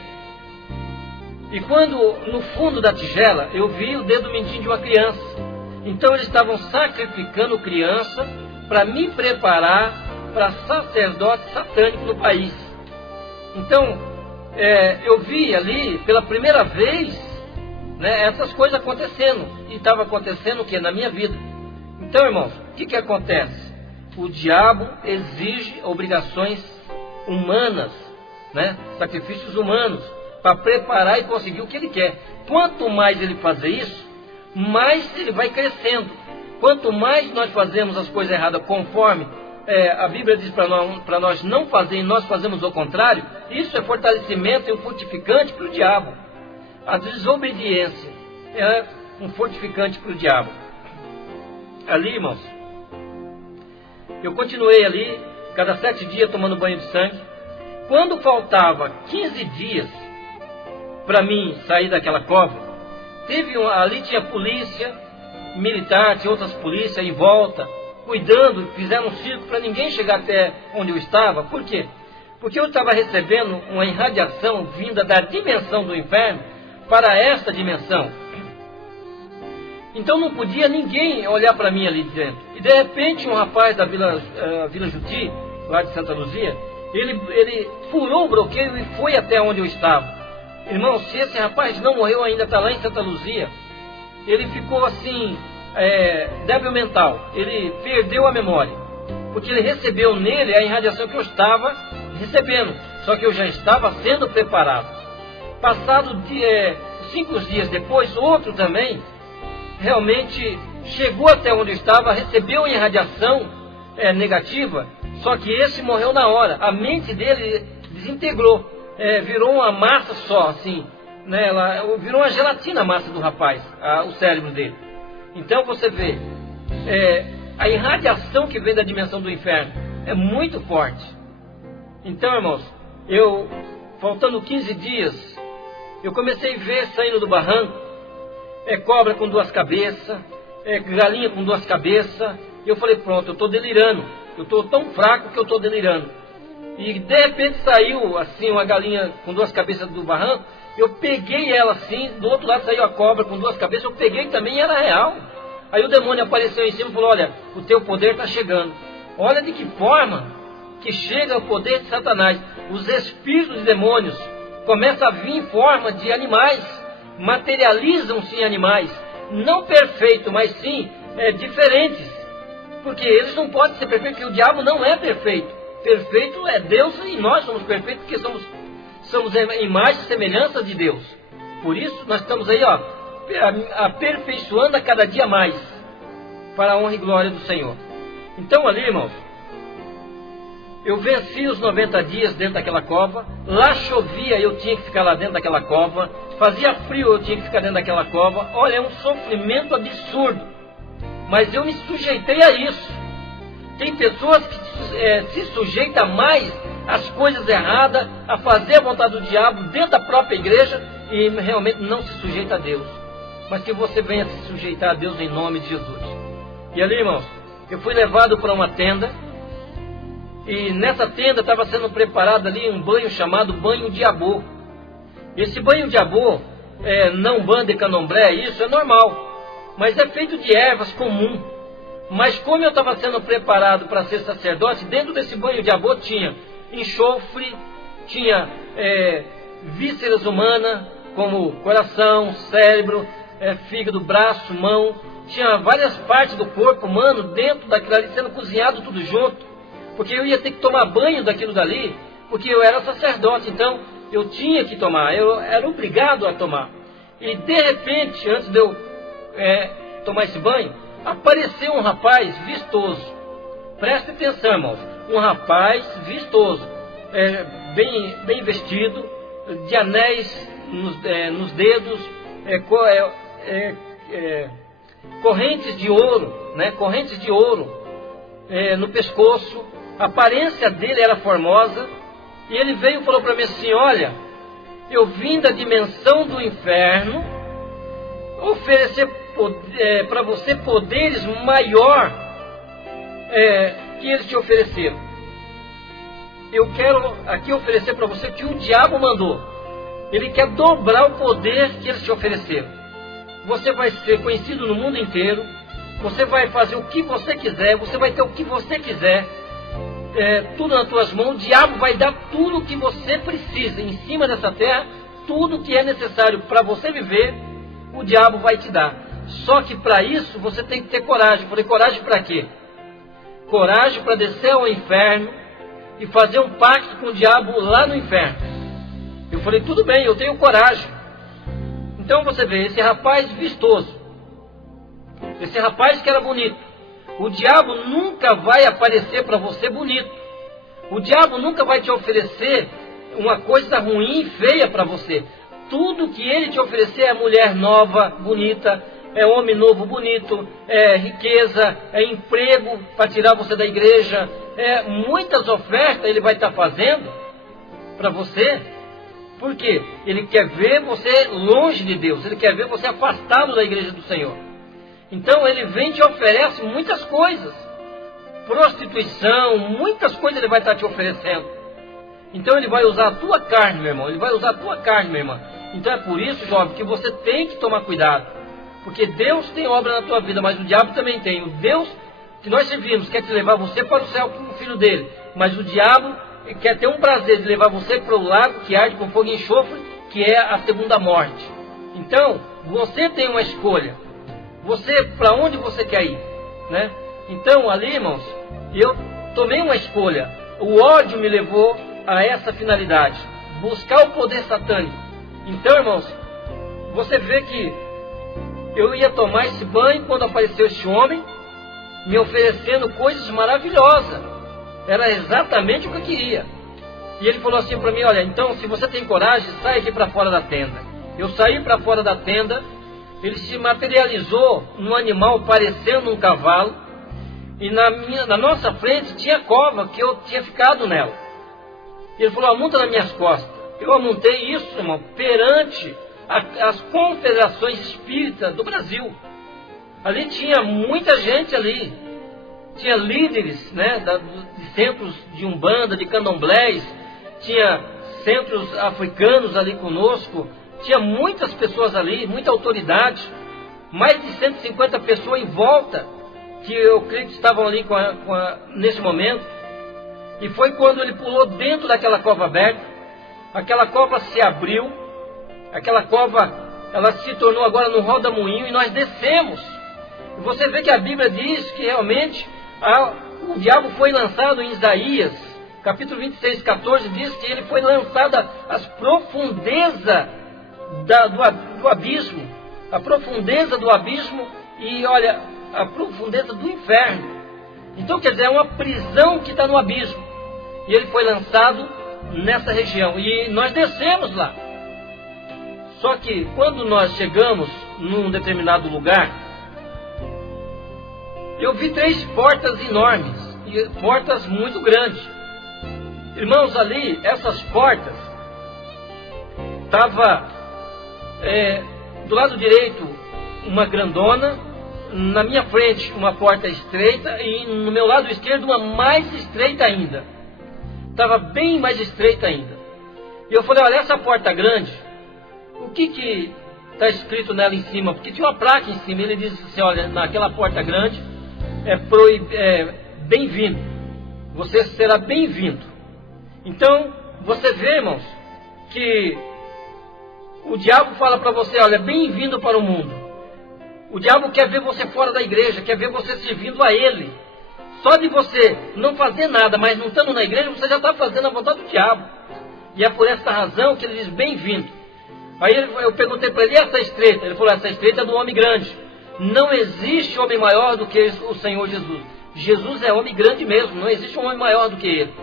E quando, no fundo da tigela, eu vi o dedo mindinho de uma criança. Então eles estavam sacrificando criança para me preparar para sacerdote satânico no país. Então, eu vi ali, pela primeira vez, né, essas coisas acontecendo. E estava acontecendo o que? Na minha vida. Então, irmãos, o que acontece? O diabo exige obrigações humanas, né, sacrifícios humanos, para preparar e conseguir o que ele quer. Quanto mais ele fazer isso, mais ele vai crescendo. Quanto mais nós fazemos as coisas erradas conforme a Bíblia diz para nós não fazer, e nós fazemos o contrário, isso é fortalecimento e um fortificante para o diabo. A desobediência é um fortificante para o diabo. Ali, irmãos, eu continuei ali, cada 7 dias tomando banho de sangue. Quando faltava 15 dias para mim sair daquela cova, ali tinha polícia militar, tinha outras polícias em volta, cuidando, fizeram um circo para ninguém chegar até onde eu estava. Por quê? Porque eu estava recebendo uma irradiação vinda da dimensão do inferno para esta dimensão. Então não podia ninguém olhar para mim ali dentro. E de repente um rapaz da Vila Juti, lá de Santa Luzia, ele furou o bloqueio e foi até onde eu estava. Irmão, se esse rapaz não morreu ainda, está lá em Santa Luzia, ele ficou assim, débil mental, ele perdeu a memória, porque ele recebeu nele a irradiação que eu estava recebendo, só que eu já estava sendo preparado. Passado 5 dias depois, outro também, realmente chegou até onde eu estava, recebeu a irradiação negativa, só que esse morreu na hora, a mente dele desintegrou. Virou uma massa só, assim, né? Virou uma gelatina a massa do rapaz, o cérebro dele. Então você vê, a irradiação que vem da dimensão do inferno é muito forte. Então, irmãos, faltando 15 dias, eu comecei a ver saindo do barranco, cobra com 2 cabeças, galinha com 2 cabeças, e eu falei, pronto, eu estou delirando, eu estou tão fraco que eu estou delirando. E de repente saiu assim uma galinha com 2 cabeças do barranco. Eu peguei ela assim, do outro lado saiu a cobra com 2 cabeças. Eu peguei também e era real. Aí o demônio apareceu em cima e falou, olha, o teu poder está chegando. Olha de que forma que chega o poder de Satanás. Os espíritos de demônios começam a vir em forma de animais, materializam-se em animais, não perfeitos, mas sim diferentes, porque eles não podem ser perfeitos, porque o diabo não é perfeito. Perfeito é Deus, e nós somos perfeitos porque somos somos a imagem e semelhança de Deus. Por isso nós estamos aí, aperfeiçoando a cada dia mais, para a honra e glória do Senhor. Então ali, irmãos, eu venci os 90 dias dentro daquela cova. Lá chovia, eu tinha que ficar lá dentro daquela cova. Fazia frio, eu tinha que ficar dentro daquela cova. Olha, é um sofrimento absurdo, mas eu me sujeitei a isso. Tem pessoas que se sujeitam mais às coisas erradas, a fazer a vontade do diabo dentro da própria igreja, e realmente não se sujeita a Deus. Mas que você venha se sujeitar a Deus em nome de Jesus. E ali, irmãos, eu fui levado para uma tenda, e nessa tenda estava sendo preparado ali um banho chamado banho de abô. Esse banho de abô, não banda e candomblé, isso é normal, mas é feito de ervas comum. Mas como eu estava sendo preparado para ser sacerdote, dentro desse banho de abô tinha enxofre, tinha vísceras humanas, como coração, cérebro, fígado, braço, mão. Tinha várias partes do corpo humano dentro daquilo ali, sendo cozinhado tudo junto. Porque eu ia ter que tomar banho daquilo dali, porque eu era sacerdote, então eu tinha que tomar, eu era obrigado a tomar. E de repente, antes de eu tomar esse banho, apareceu um rapaz vistoso. Preste atenção, irmãos. Um rapaz vistoso, bem vestido, de anéis nos dedos, correntes de ouro, né? Correntes de ouro no pescoço. A aparência dele era formosa. E ele veio e falou para mim assim: olha, eu vim da dimensão do inferno oferecer para você poderes maior que eles te ofereceram. Eu quero aqui oferecer para você o que o diabo mandou. Ele quer dobrar o poder que eles te ofereceram. Você vai ser conhecido no mundo inteiro. Você vai fazer o que você quiser. Você vai ter o que você quiser. Tudo nas tuas mãos. O diabo vai dar tudo o que você precisa em cima dessa terra. Tudo que é necessário para você viver, o diabo vai te dar. Só que para isso você tem que ter coragem. Eu falei, coragem para quê? Coragem para descer ao inferno e fazer um pacto com o diabo lá no inferno. Eu falei, tudo bem, eu tenho coragem. Então você vê, esse rapaz vistoso, esse rapaz que era bonito, o diabo nunca vai aparecer para você bonito. O diabo nunca vai te oferecer uma coisa ruim e feia para você. Tudo que ele te oferecer é mulher nova, bonita, é homem novo, bonito, é riqueza, é emprego para tirar você da igreja, muitas ofertas ele vai estar fazendo para você. Por quê? Ele quer ver você longe de Deus, ele quer ver você afastado da igreja do Senhor. Então ele vem e te oferece muitas coisas, prostituição, muitas coisas ele vai estar te oferecendo. Então ele vai usar a tua carne, meu irmão, ele vai usar a tua carne, minha irmã. Então é por isso, jovem, que você tem que tomar cuidado, porque Deus tem obra na tua vida, mas o diabo também tem. O Deus que nós servimos quer te levar você para o céu como filho dele, mas o diabo quer ter um prazer de levar você para o lago que arde com fogo e enxofre, que é a segunda morte. Então você tem uma escolha. Você, para onde você quer ir, né? Então ali, irmãos, eu tomei uma escolha. O ódio me levou a essa finalidade, buscar o poder satânico. Então, irmãos, você vê que eu ia tomar esse banho quando apareceu esse homem me oferecendo coisas maravilhosas. Era exatamente o que eu queria. E ele falou assim para mim: olha, então se você tem coragem, sai aqui para fora da tenda. Eu saí para fora da tenda. Ele se materializou num animal parecendo um cavalo. E na nossa frente tinha cova que eu tinha ficado nela. Ele falou: amonta nas minhas costas. Eu amontei isso, irmão, perante as confederações espíritas do Brasil. Ali tinha muita gente ali. Tinha líderes, né, de centros de umbanda, de candomblés. Tinha centros africanos ali conosco. Tinha muitas pessoas ali, muita autoridade. Mais de 150 pessoas em volta, que eu creio que estavam ali nesse momento. E foi quando ele pulou dentro daquela cova aberta. Aquela cova se abriu. Aquela cova, ela se tornou agora no roda-moinho e nós descemos. E você vê que a Bíblia diz que realmente o diabo foi lançado em Isaías capítulo 26, 14, diz que ele foi lançado às profundezas do abismo, a profundeza do abismo e, olha, a profundeza do inferno. Então, quer dizer, é uma prisão que está no abismo. E ele foi lançado nessa região. E nós descemos lá. Só que, quando nós chegamos num determinado lugar, eu vi 3 portas enormes. E portas muito grandes. Irmãos, ali, essas portas, estava do lado direito uma grandona, na minha frente uma porta estreita e no meu lado esquerdo uma mais estreita ainda. Estava bem mais estreita ainda. E eu falei, olha, essa porta grande, o que está escrito nela em cima? Porque tinha uma placa em cima, ele diz assim, olha, naquela porta grande bem-vindo, você será bem-vindo. Então, você vê, irmãos, que o diabo fala para você, olha, bem-vindo para o mundo. O diabo quer ver você fora da igreja, quer ver você servindo a ele. Só de você não fazer nada, mas não estando na igreja, você já está fazendo a vontade do diabo. E é por essa razão que ele diz, bem-vindo. Aí eu perguntei para ele, e essa estreita? Ele falou, essa estreita é do homem grande. Não existe homem maior do que o Senhor Jesus. Jesus é homem grande mesmo, não existe um homem maior do que ele.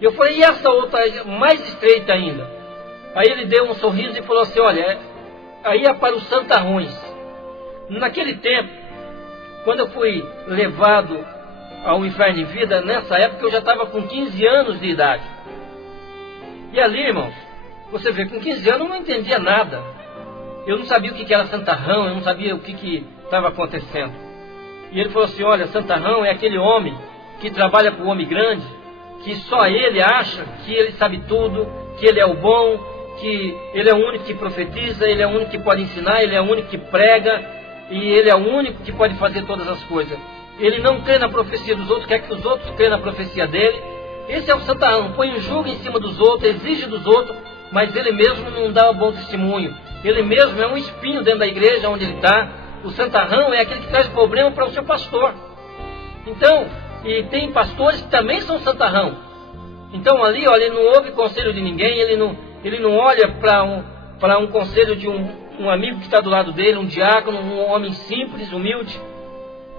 E eu falei, e essa outra mais estreita ainda? Aí ele deu um sorriso e falou assim, olha, aí é para os santarrões. Naquele tempo, quando eu fui levado ao inferno em vida, nessa época eu já estava com 15 anos de idade. E ali, irmãos, você vê, com 15 anos eu não entendia nada. Eu não sabia o que era santarrão, eu não sabia o que estava acontecendo. E ele falou assim, olha, santarrão é aquele homem que trabalha para o homem grande, que só ele acha que ele sabe tudo, que ele é o bom, que ele é o único que profetiza, ele é o único que pode ensinar, ele é o único que prega, e ele é o único que pode fazer todas as coisas. Ele não crê na profecia dos outros, quer que os outros crêem na profecia dele. Esse é o santarrão, põe um jugo em cima dos outros, exige dos outros, mas ele mesmo não dá um bom testemunho. Ele mesmo é um espinho dentro da igreja onde ele está. O santarrão é aquele que traz problema para o seu pastor. Então, e tem pastores que também são santarrão. Então ali, olha, ele não ouve conselho de ninguém, ele não olha para um conselho de um amigo que está do lado dele, um diácono, um homem simples, humilde.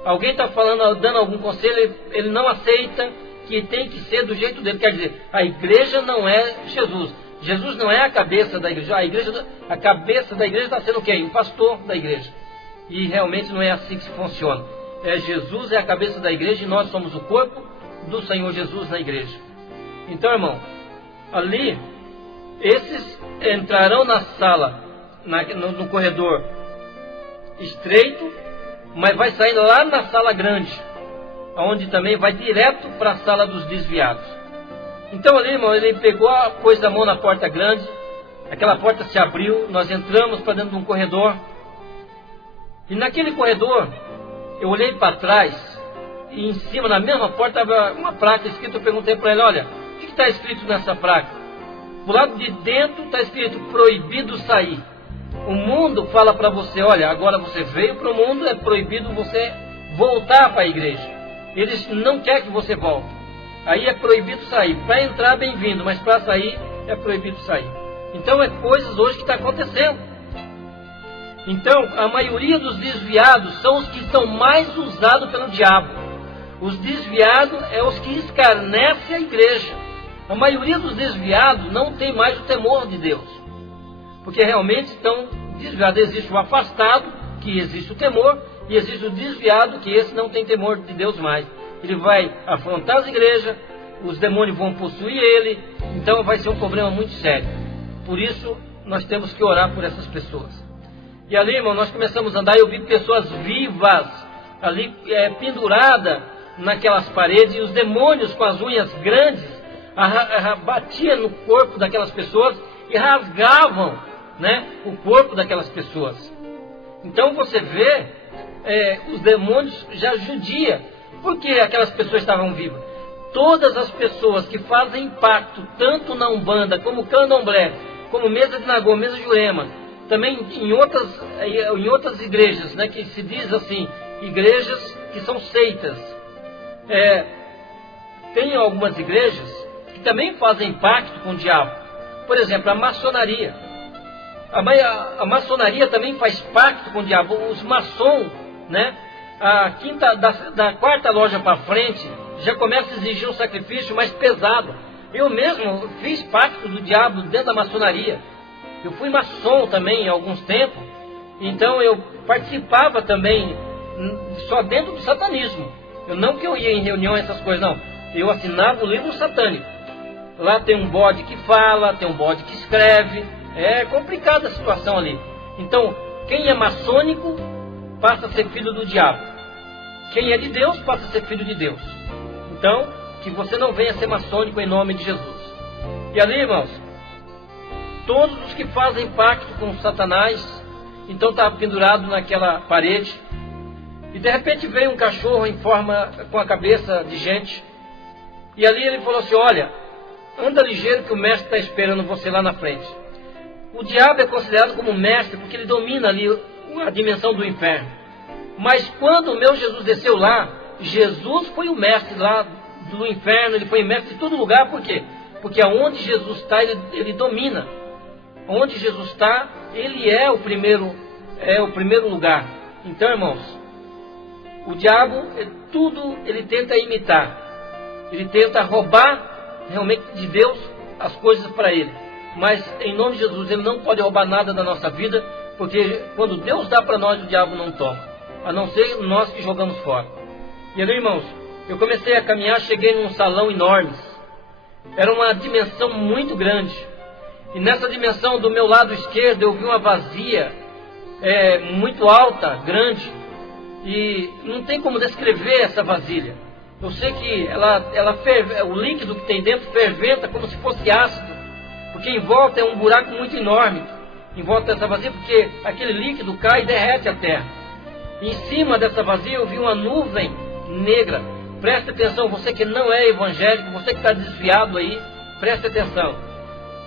Alguém está falando, dando algum conselho, ele não aceita, que tem que ser do jeito dele. Quer dizer, a igreja não é Jesus. Jesus não é a cabeça da igreja. A cabeça da igreja está sendo quem? O pastor da igreja. E realmente não é assim que funciona. Jesus é a cabeça da igreja e nós somos o corpo do Senhor Jesus na igreja. Então, irmão, ali, esses entrarão na sala, no corredor estreito, mas vai sair lá na sala grande, onde também vai direto para a sala dos desviados. Então ali, irmão, ele pegou, pôs a mão na porta grande, aquela porta se abriu, nós entramos para dentro de um corredor, e naquele corredor, eu olhei para trás, e em cima, na mesma porta, estava uma placa escrita. Eu perguntei para ele, olha, o que está escrito nessa placa? Do lado de dentro está escrito, proibido sair. O mundo fala para você, olha, agora você veio para o mundo, é proibido você voltar para a igreja. Eles não querem que você volte. Aí é proibido sair. Para entrar, bem-vindo, mas para sair, é proibido sair. Então é coisas hoje que está acontecendo. Então, a maioria dos desviados são os que são mais usados pelo diabo. Os desviados é os que escarnecem a igreja. A maioria dos desviados não tem mais o temor de Deus. Porque realmente estão desviados. Existe o afastado, que existe o temor, e existe o desviado, que esse não tem temor de Deus mais. Ele vai afrontar as igrejas, os demônios vão possuir ele, então vai ser um problema muito sério. Por isso, nós temos que orar por essas pessoas. E ali, irmão, nós começamos a andar e eu vi pessoas vivas, ali penduradas naquelas paredes, e os demônios com as unhas grandes batiam no corpo daquelas pessoas e rasgavam, né, o corpo daquelas pessoas. Então você vê os demônios já judia. Por que aquelas pessoas estavam vivas? Todas as pessoas que fazem pacto, tanto na Umbanda, como Candomblé, como Mesa de Nagô, Mesa de Jurema, também em outras igrejas, né, que se diz assim, igrejas que são seitas. Tem algumas igrejas também fazem pacto com o diabo. Por exemplo, a maçonaria. A maçonaria também faz pacto com o diabo. Os maçons, né? Da quarta loja para frente, já começa a exigir um sacrifício mais pesado. Eu mesmo fiz pacto do diabo dentro da maçonaria. Eu fui maçom também há alguns tempos. Então eu participava também só dentro do satanismo. Não que eu ia em reunião, essas coisas, não. Eu assinava o livro satânico. Lá tem um bode que fala, tem um bode que escreve. É complicada a situação ali. Então, quem é maçônico passa a ser filho do diabo. Quem é de Deus passa a ser filho de Deus. Então, que você não venha ser maçônico em nome de Jesus. E ali, irmãos, todos os que fazem pacto com Satanás, então está pendurado naquela parede. E de repente veio um cachorro em forma, com a cabeça de gente. E ali ele falou assim: olha, anda ligeiro que o mestre está esperando você lá na frente. O diabo é considerado como mestre porque ele domina ali a dimensão do inferno. Mas quando o meu Jesus desceu lá, Jesus foi o mestre lá do inferno, ele foi mestre de todo lugar. Por quê? Porque aonde Jesus está, ele domina. Onde Jesus está, ele é o primeiro lugar. Então, irmãos, o diabo, tudo ele tenta imitar. Ele tenta roubar realmente de Deus as coisas para ele. Mas em nome de Jesus, ele não pode roubar nada da nossa vida, porque quando Deus dá para nós, o diabo não toma, a não ser nós que jogamos fora. E ali, irmãos, eu comecei a caminhar, cheguei num salão enorme. Era uma dimensão muito grande. E nessa dimensão, do meu lado esquerdo, eu vi uma vazia muito alta, grande. E não tem como descrever essa vasilha. Eu sei que ela ferve, o líquido que tem dentro ferventa como se fosse ácido. Porque em volta é um buraco muito enorme. Em volta dessa vasilha, porque aquele líquido cai e derrete a terra. E em cima dessa vasilha eu vi uma nuvem negra. Preste atenção, você que não é evangélico, você que está desviado aí, preste atenção.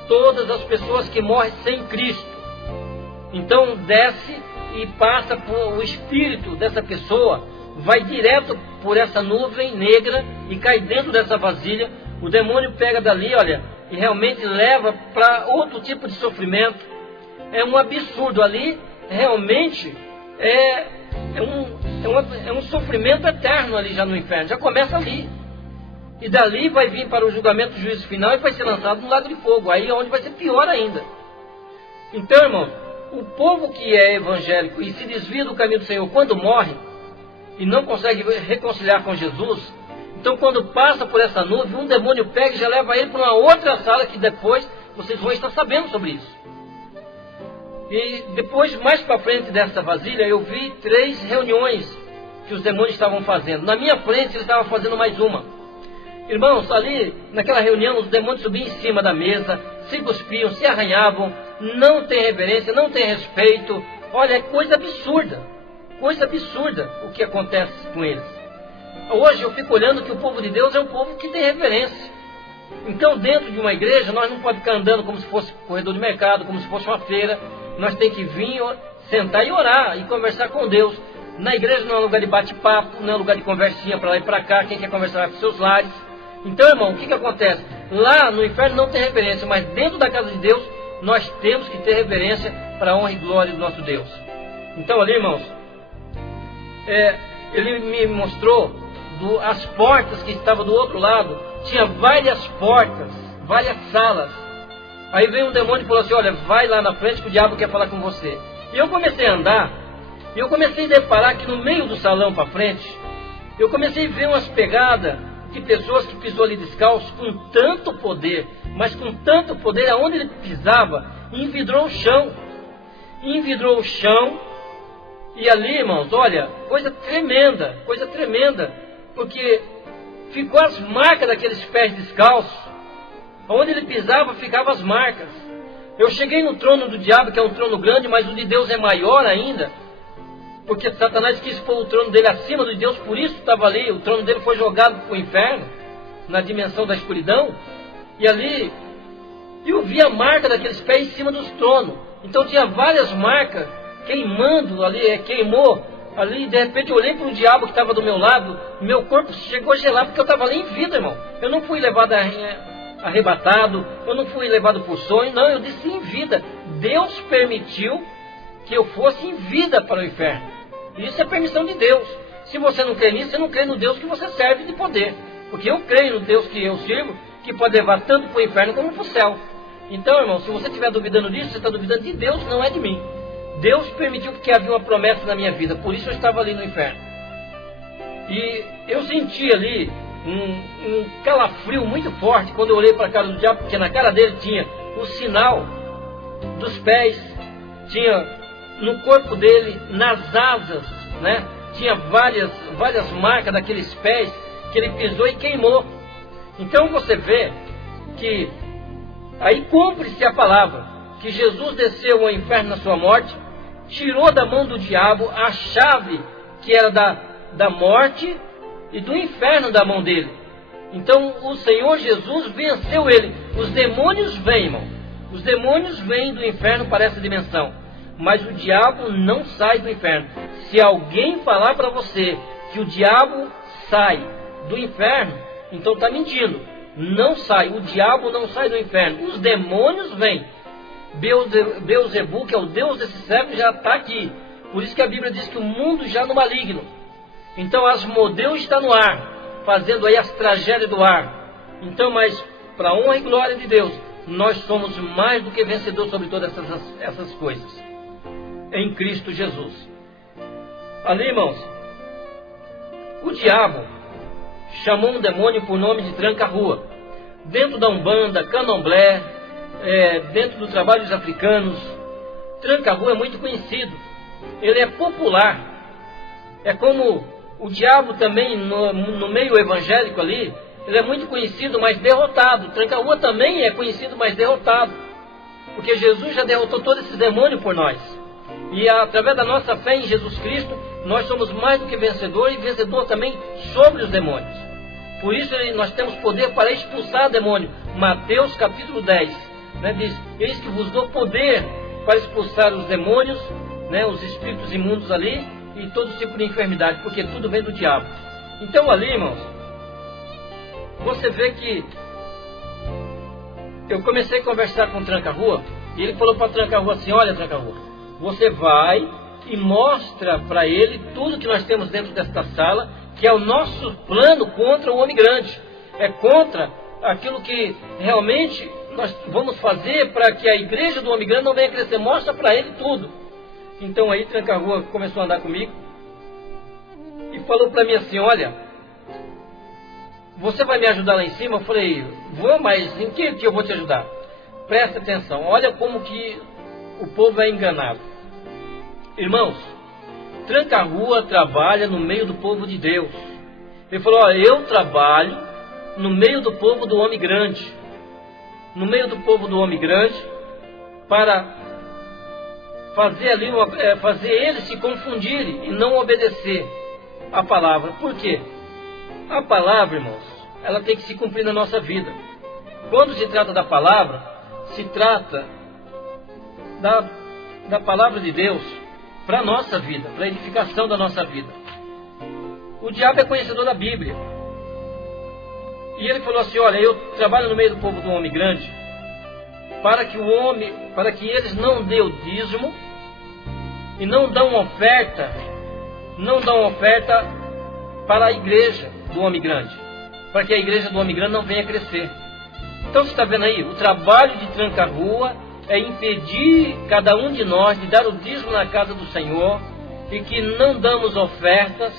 Todas as pessoas que morrem sem Cristo, então desce e passa por o espírito dessa pessoa, vai direto por essa nuvem negra e cai dentro dessa vasilha. O demônio pega dali, olha, e realmente leva para outro tipo de sofrimento. É um absurdo ali, realmente é um sofrimento eterno ali já no inferno, já começa ali. E dali vai vir para o julgamento do juízo final e vai ser lançado no lago de fogo, aí é onde vai ser pior ainda. Então, irmãos, o povo que é evangélico e se desvia do caminho do Senhor, quando morre e não consegue reconciliar com Jesus, então quando passa por essa nuvem, um demônio pega e já leva ele para uma outra sala, que depois vocês vão estar sabendo sobre isso. E depois, mais para frente dessa vasilha, eu vi 3 reuniões que os demônios estavam fazendo. Na minha frente eles estavam fazendo mais uma. Irmãos, ali naquela reunião os demônios subiam em cima da mesa, se cuspiam, se arranhavam, não tem reverência, não tem respeito. Olha, é coisa absurda o que acontece com eles. Hoje eu fico olhando que o povo de Deus é um povo que tem reverência. Então dentro de uma igreja nós não podemos ficar andando como se fosse corredor de mercado, como se fosse uma feira. Nós temos que vir, sentar e orar e conversar com Deus. Na igreja não é lugar de bate-papo, não é lugar de conversinha para lá e para cá. Quem quer conversar vai para os seus lares. Então, irmão, o que acontece? Lá no inferno não tem reverência, mas dentro da casa de Deus nós temos que ter reverência para a honra e glória do nosso Deus. Então ali, irmãos, ele me mostrou as portas que estavam do outro lado. Tinha várias portas, várias salas. Aí veio um demônio e falou assim: olha, vai lá na frente que o diabo quer falar com você. E eu comecei a andar, e eu comecei a deparar que no meio do salão para frente, eu comecei a ver umas pegadas de pessoas que pisou ali descalço com tanto poder, mas com tanto poder, aonde ele pisava, envidrou o chão. Envidrou o chão, e ali, irmãos, olha, coisa tremenda, porque ficou as marcas daqueles pés descalços. Onde ele pisava, ficavam as marcas. Eu cheguei no trono do diabo, que é um trono grande, mas o de Deus é maior ainda, porque Satanás quis pôr o trono dele acima do de Deus, por isso estava ali. O trono dele foi jogado para o inferno, na dimensão da escuridão. E ali, eu vi a marca daqueles pés em cima dos tronos. Então tinha várias marcas, queimando ali, queimou ali. De repente eu olhei para o diabo que estava do meu lado, meu corpo chegou a gelar, porque eu estava ali em vida, irmão. Eu não fui levado arrebatado, eu não fui levado por sonho, não, eu disse em vida. Deus permitiu que eu fosse em vida para o inferno. Isso é permissão de Deus. Se você não crê nisso, você não crê no Deus que você serve de poder. Porque eu creio no Deus que eu sirvo, que pode levar tanto para o inferno como para o céu. Então, irmão, se você estiver duvidando disso, você está duvidando de Deus, não é de mim. Deus permitiu que havia uma promessa na minha vida, por isso eu estava ali no inferno. E eu senti ali um calafrio muito forte quando eu olhei para a cara do diabo, porque na cara dele tinha o sinal dos pés, tinha no corpo dele, nas asas, né? Tinha várias marcas daqueles pés que ele pisou e queimou. Então você vê que aí cumpre-se a palavra, que Jesus desceu ao inferno na sua morte, tirou da mão do diabo a chave que era da morte e do inferno da mão dele. Então o Senhor Jesus venceu ele. Os demônios vêm, irmão. Os demônios vêm do inferno para essa dimensão. Mas o diabo não sai do inferno. Se alguém falar para você que o diabo sai do inferno, então está mentindo. Não sai. O diabo não sai do inferno. Os demônios vêm. Beelzebub, que é o Deus desse século, já está aqui. Por isso que a Bíblia diz que o mundo já no maligno. Então Asmodeu está no ar, fazendo aí as tragédias do ar. Então, mas para a honra e glória de Deus, nós somos mais do que vencedores sobre todas essas coisas, em Cristo Jesus. Ali, irmãos, o diabo chamou um demônio por nome de tranca-rua. Dentro da Umbanda, Candomblé, dentro do trabalho dos africanos, tranca-rua é muito conhecido. Ele é popular. É como o diabo também no meio evangélico ali, ele é muito conhecido, mas derrotado. Tranca-rua também é conhecido, mas derrotado. Porque Jesus já derrotou todos esses demônios por nós. E através da nossa fé em Jesus Cristo, nós somos mais do que vencedor e vencedor também sobre os demônios. Por isso nós temos poder para expulsar demônio. Mateus capítulo 10, né, diz: eis que vos dou poder para expulsar os demônios, né, os espíritos imundos ali, e todo tipo de enfermidade, porque tudo vem do diabo. Então ali, irmãos, você vê que eu comecei a conversar com o Tranca-Rua, e ele falou para o Tranca-Rua assim: olha, Tranca-Rua, você vai e mostra para ele tudo que nós temos dentro desta sala, que é o nosso plano contra o homem grande, é contra aquilo que realmente nós vamos fazer para que a igreja do homem grande não venha crescer. Mostra para ele tudo. Então aí Tranca-Rua começou a andar comigo e falou para mim assim: olha, você vai me ajudar lá em cima? Eu falei: vou, mas em que eu vou te ajudar? Presta atenção, olha como que o povo é enganado. Irmãos, Tranca-Rua trabalha no meio do povo de Deus. Ele falou: olha, eu trabalho no meio do povo do homem grande. No meio do povo do homem grande, para fazer ali fazer eles se confundirem e não obedecer a palavra. Por quê? A palavra, irmãos, ela tem que se cumprir na nossa vida. Quando se trata da palavra, se trata da palavra de Deus para a nossa vida, para a edificação da nossa vida. O diabo é conhecedor da Bíblia. E ele falou assim: olha, eu trabalho no meio do povo do homem grande, para que eles não dêem o dízimo e não dão oferta para a igreja do homem grande, para que a igreja do homem grande não venha crescer. Então você está vendo aí, o trabalho de Tranca-Rua é impedir cada um de nós de dar o dízimo na casa do Senhor, e que não damos ofertas,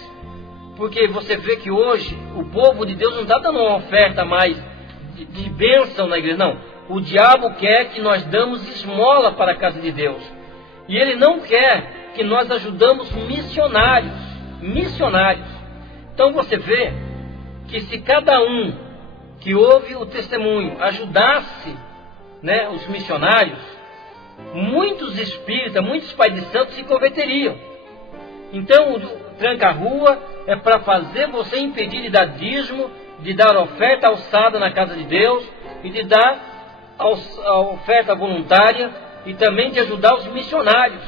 porque você vê que hoje o povo de Deus não está dando uma oferta mais de bênção na igreja, não. O diabo quer que nós damos esmola para a casa de Deus. E ele não quer que nós ajudamos missionários. Então você vê que se cada um que ouve o testemunho ajudasse, né, os missionários, muitos espíritas, muitos pais de santos se converteriam. Então o Tranca-Rua é para fazer você impedir de dar dízimo, de dar oferta alçada na casa de Deus, e de dar a oferta voluntária, e também de ajudar os missionários.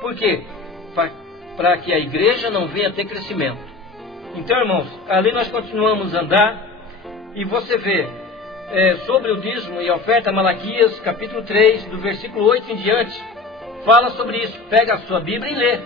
Por quê? Para que a igreja não venha ter crescimento. Então, irmãos, ali nós continuamos a andar, e você vê sobre o dízimo e oferta, Malaquias, capítulo 3, do versículo 8 em diante, fala sobre isso. Pega a sua Bíblia e lê.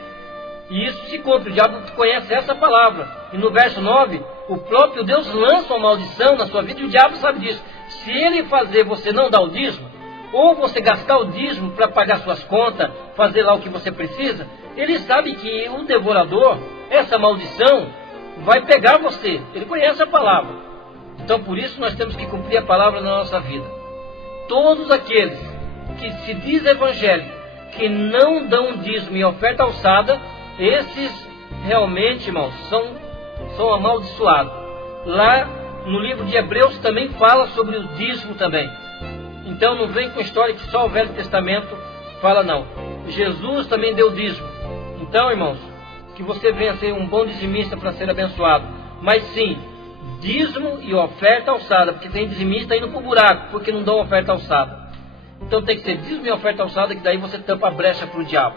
E isso se cumpre, o diabo conhece essa palavra. E no verso 9, o próprio Deus lança uma maldição na sua vida, e o diabo sabe disso. Se ele fazer você não dar o dízimo, ou você gastar o dízimo para pagar suas contas, fazer lá o que você precisa, ele sabe que o devorador, essa maldição, vai pegar você. Ele conhece a palavra. Então por isso nós temos que cumprir a palavra na nossa vida. Todos aqueles que se diz evangélico, que não dão dízimo e oferta alçada, esses realmente, irmãos, são amaldiçoados. Lá no livro de Hebreus também fala sobre o dízimo também. Então não vem com história que só o Velho Testamento fala, não. Jesus também deu dízimo. Então, irmãos, que você venha ser um bom dizimista para ser abençoado. Mas sim, dízimo e oferta alçada, porque tem dizimista indo para o buraco, porque não dão oferta alçada. Então tem que ser dízimo e oferta alçada, que daí você tampa a brecha para o diabo.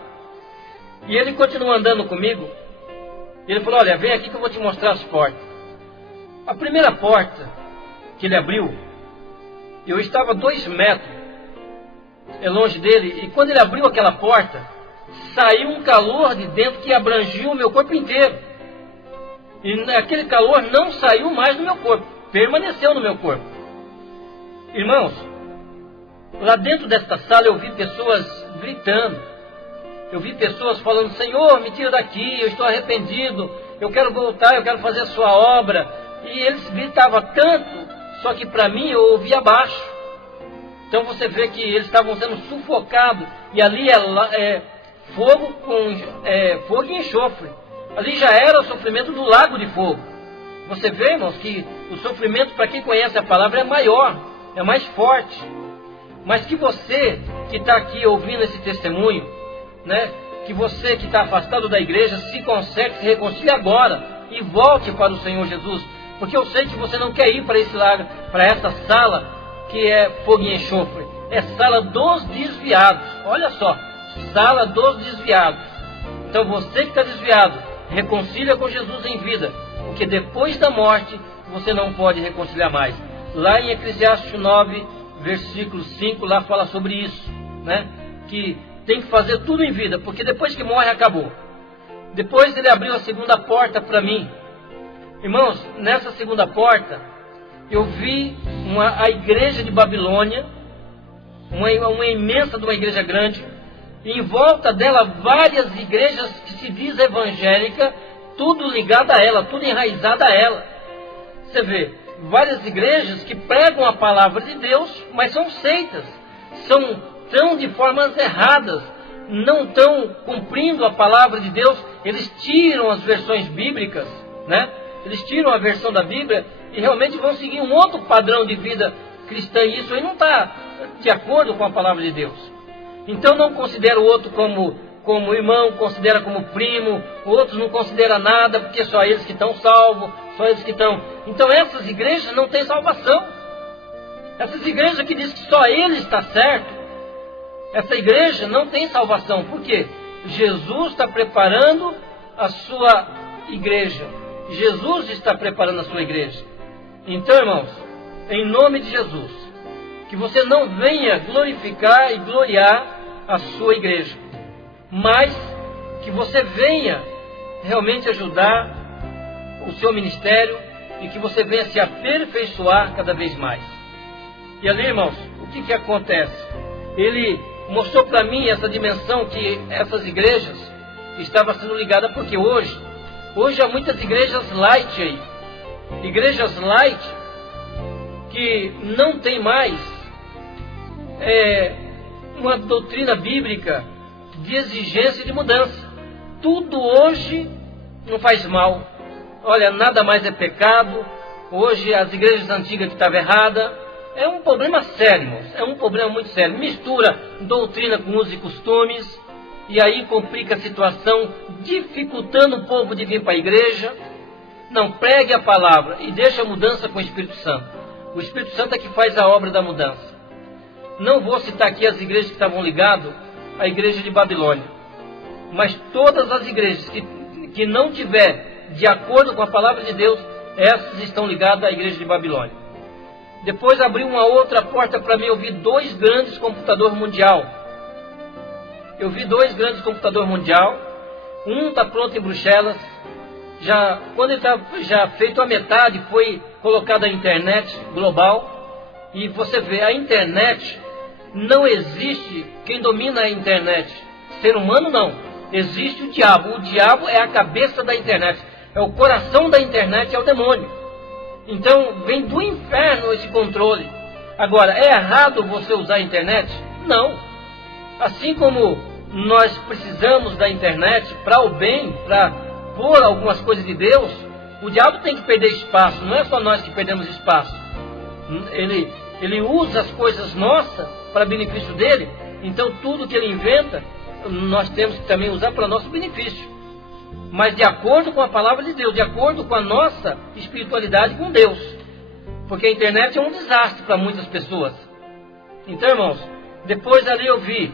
E ele continua andando comigo. Ele falou, olha, vem aqui que eu vou te mostrar as portas. A primeira porta que ele abriu, eu estava 2 metros longe dele, e quando ele abriu aquela porta, saiu um calor de dentro que abrangiu o meu corpo inteiro. E aquele calor não saiu mais do meu corpo, permaneceu no meu corpo. Irmãos, lá dentro desta sala eu vi pessoas gritando. Eu vi pessoas falando, Senhor, me tira daqui, eu estou arrependido, eu quero voltar, eu quero fazer a sua obra. E eles gritavam tanto, só que para mim eu ouvia abaixo. Então você vê que eles estavam sendo sufocados, e ali é fogo e enxofre. Ali já era o sofrimento do lago de fogo. Você vê, irmãos, que o sofrimento, para quem conhece a palavra, é maior, é mais forte. Mas que você que está aqui ouvindo esse testemunho, né, que você que está afastado da igreja, se conserte, se reconcilie agora e volte para o Senhor Jesus. Porque eu sei que você não quer ir para esse lago, para essa sala que é fogo e enxofre. É sala dos desviados. Olha só, sala dos desviados. Então você que está desviado, reconcilia com Jesus em vida, porque depois da morte você não pode reconciliar mais. Lá em Eclesiastes 9, versículo 5, lá fala sobre isso, né? Que tem que fazer tudo em vida, porque depois que morre acabou. Depois ele abriu a segunda porta para mim. Irmãos, nessa segunda porta eu vi a igreja de Babilônia, uma imensa de uma igreja grande, e em volta dela várias igrejas que se diz evangélica, tudo ligado a ela, tudo enraizado a ela. Você vê, várias igrejas que pregam a palavra de Deus, mas são seitas, estão de formas erradas, não estão cumprindo a palavra de Deus. Eles tiram as versões bíblicas, né? Eles tiram a versão da Bíblia e realmente vão seguir um outro padrão de vida cristã, e isso aí não está de acordo com a palavra de Deus. Então não considera o outro como irmão, considera como primo, outros não considera nada, porque só eles que estão salvos, só eles que estão... Então essas igrejas não têm salvação. Essas igrejas que dizem que só ele está certo, essa igreja não tem salvação. Por quê? Jesus está preparando a sua igreja. Jesus está preparando a sua igreja. Então, irmãos, em nome de Jesus, que você não venha glorificar e gloriar a sua igreja, mas que você venha realmente ajudar o seu ministério e que você venha se aperfeiçoar cada vez mais. E ali, irmãos, o que acontece? Ele mostrou para mim essa dimensão que essas igrejas estavam sendo ligadas, porque hoje há muitas igrejas light aí, igrejas light que não tem mais uma doutrina bíblica de exigência e de mudança. Tudo hoje não faz mal. Olha, nada mais é pecado. Hoje as igrejas antigas que estavam erradas. É um problema sério, irmãos. É um problema muito sério. Mistura doutrina com usos e costumes, e aí complica a situação, dificultando o povo de vir para a igreja. Não, pregue a palavra e deixe a mudança com o Espírito Santo. O Espírito Santo é que faz a obra da mudança. Não vou citar aqui as igrejas que estavam ligadas à igreja de Babilônia, mas todas as igrejas que não tiver de acordo com a palavra de Deus, essas estão ligadas à igreja de Babilônia. Depois abriu uma outra porta para mim, eu vi 2 grandes computadores mundial. Eu vi 2 grandes computadores mundial. Um está pronto em Bruxelas. Quando ele está já feito a metade, foi colocada a internet global. E você vê, a internet, não existe quem domina a internet. Ser humano não. Existe o diabo. O diabo é a cabeça da internet. É o coração da internet, é o demônio. Então, vem do inferno esse controle. Agora, é errado você usar a internet? Não. Assim como nós precisamos da internet para o bem, para pôr algumas coisas de Deus, o diabo tem que perder espaço. Não é só nós que perdemos espaço. Ele usa as coisas nossas para benefício dele. Então, tudo que ele inventa, nós temos que também usar para nosso benefício. Mas de acordo com a palavra de Deus, de acordo com a nossa espiritualidade com Deus. Porque a internet é um desastre para muitas pessoas. Então, irmãos, depois ali eu vi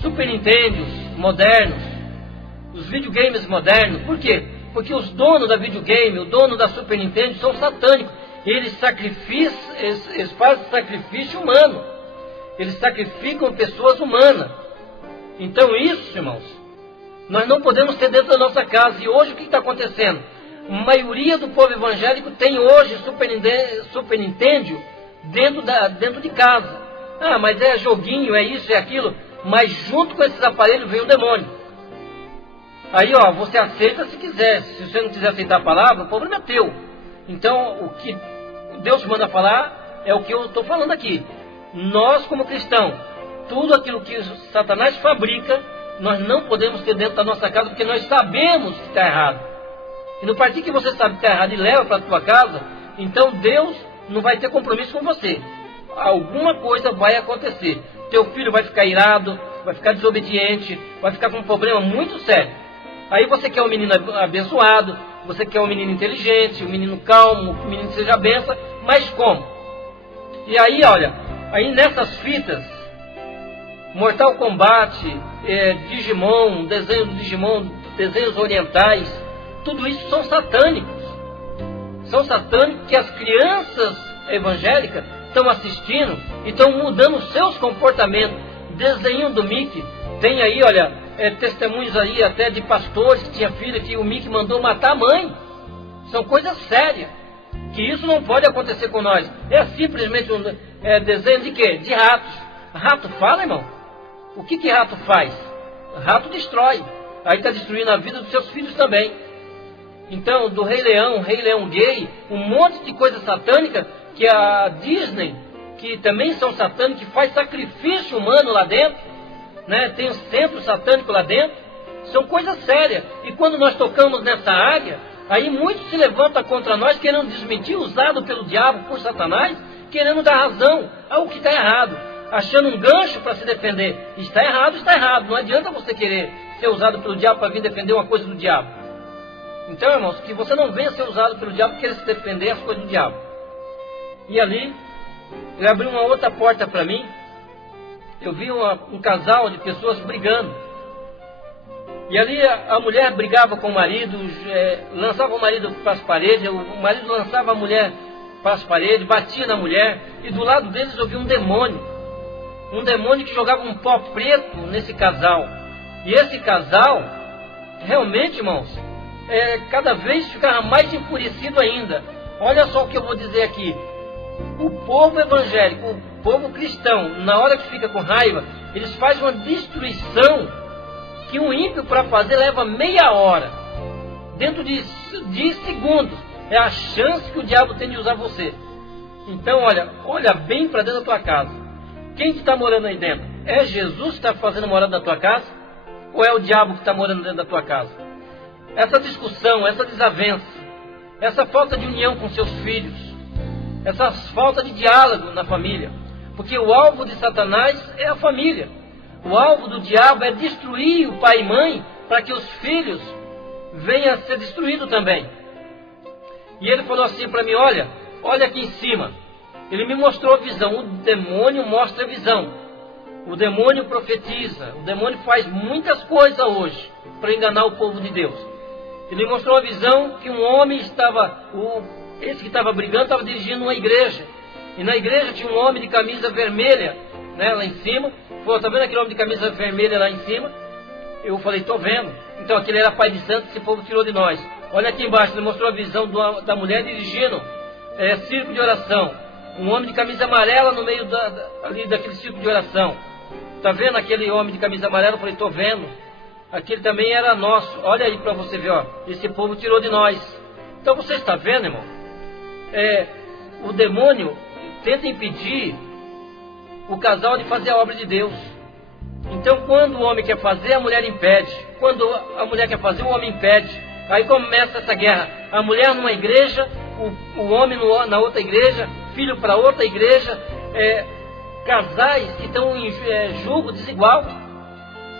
Super Nintendos modernos, os videogames modernos. Por quê? Porque os donos da videogame, o dono da Super Nintendo são satânicos. Eles fazem sacrifício humano. Eles sacrificam pessoas humanas. Então isso, irmãos, nós não podemos ter dentro da nossa casa. E hoje o que está acontecendo? A maioria do povo evangélico tem hoje Super Nintendo dentro de casa. Ah, mas é joguinho, é isso, é aquilo. Mas junto com esses aparelhos vem o demônio. Aí, você aceita se quiser. Se você não quiser aceitar a palavra, o problema é teu. Então, o que Deus manda falar é o que eu estou falando aqui. Nós, como cristãos, tudo aquilo que Satanás fabrica, nós não podemos ter dentro da nossa casa, porque nós sabemos que está errado. E no partir que você sabe que está errado e leva para a tua casa, então Deus não vai ter compromisso com você. Alguma coisa vai acontecer. Teu filho vai ficar irado, vai ficar desobediente, vai ficar com um problema muito sério. Aí você quer um menino abençoado, você quer um menino inteligente, um menino calmo, um menino que seja benção, mas como? E aí, olha, aí nessas fitas, Mortal Kombat, Digimon, desenhos do Digimon, desenhos orientais, tudo isso são satânicos. São satânicos que as crianças evangélicas estão assistindo e estão mudando os seus comportamentos. Desenho do Mickey, tem aí, olha, testemunhos aí até de pastores que tinha filha que o Mickey mandou matar a mãe. São coisas sérias, que isso não pode acontecer com nós. É simplesmente um desenho de quê? De ratos. Rato fala, irmão? O que rato faz? Rato destrói. Aí está destruindo a vida dos seus filhos também. Então, do Rei Leão gay, um monte de coisa satânica que a Disney, que também são satânicos, que faz sacrifício humano lá dentro, né? Tem um centro satânico lá dentro. São coisas sérias. E quando nós tocamos nessa área, aí muitos se levantam contra nós, querendo desmentir, usado pelo diabo, por Satanás, querendo dar razão ao que está errado, achando um gancho para se defender. Está errado. Não adianta você querer ser usado pelo diabo para vir defender uma coisa do diabo. Então, irmãos, que você não venha ser usado pelo diabo para querer se defender as coisas do diabo. E ali, ele abriu uma outra porta para mim. Eu vi um casal de pessoas brigando. E ali a mulher brigava com o marido, lançava o marido para as paredes, o marido lançava a mulher para as paredes, batia na mulher. E do lado deles eu vi um demônio. Um demônio que jogava um pó preto nesse casal. E esse casal, realmente, irmãos, cada vez ficava mais enfurecido ainda. Olha só o que eu vou dizer aqui. O povo evangélico, o povo cristão, na hora que fica com raiva, eles fazem uma destruição que um ímpio para fazer leva meia hora. Dentro de segundos. É a chance que o diabo tem de usar você. Então, olha bem para dentro da tua casa. Quem que está morando aí dentro? É Jesus que está fazendo morada na tua casa? Ou é o diabo que está morando dentro da tua casa? Essa discussão, essa desavença, essa falta de união com seus filhos, essa falta de diálogo na família. Porque o alvo de Satanás é a família. O alvo do diabo é destruir o pai e mãe para que os filhos venham a ser destruídos também. E ele falou assim para mim, olha aqui em cima. Ele me mostrou a visão. O demônio mostra a visão. O demônio profetiza. O demônio faz muitas coisas hoje para enganar o povo de Deus. Ele mostrou a visão que um homem estava, esse que estava brigando estava dirigindo uma igreja. E na igreja tinha um homem de camisa vermelha, né, lá em cima. Falou, tá vendo aquele homem de camisa vermelha lá em cima? Eu falei, tô vendo. Então aquele era pai de santo, esse povo tirou de nós. Olha aqui embaixo, ele mostrou a visão da mulher dirigindo círculo de oração. Um homem de camisa amarela no meio ali daquele círculo de oração. Tá vendo aquele homem de camisa amarela? Eu falei, tô vendo. Aquele também era nosso. Olha aí para você ver, ó. Esse povo tirou de nós. Então você está vendo, irmão? O demônio tenta impedir o casal de fazer a obra de Deus. Então quando o homem quer fazer, a mulher impede. Quando a mulher quer fazer, o homem impede. Aí começa essa guerra. A mulher numa igreja, o homem na outra igreja, filho para outra igreja, casais que estão em julgo desigual.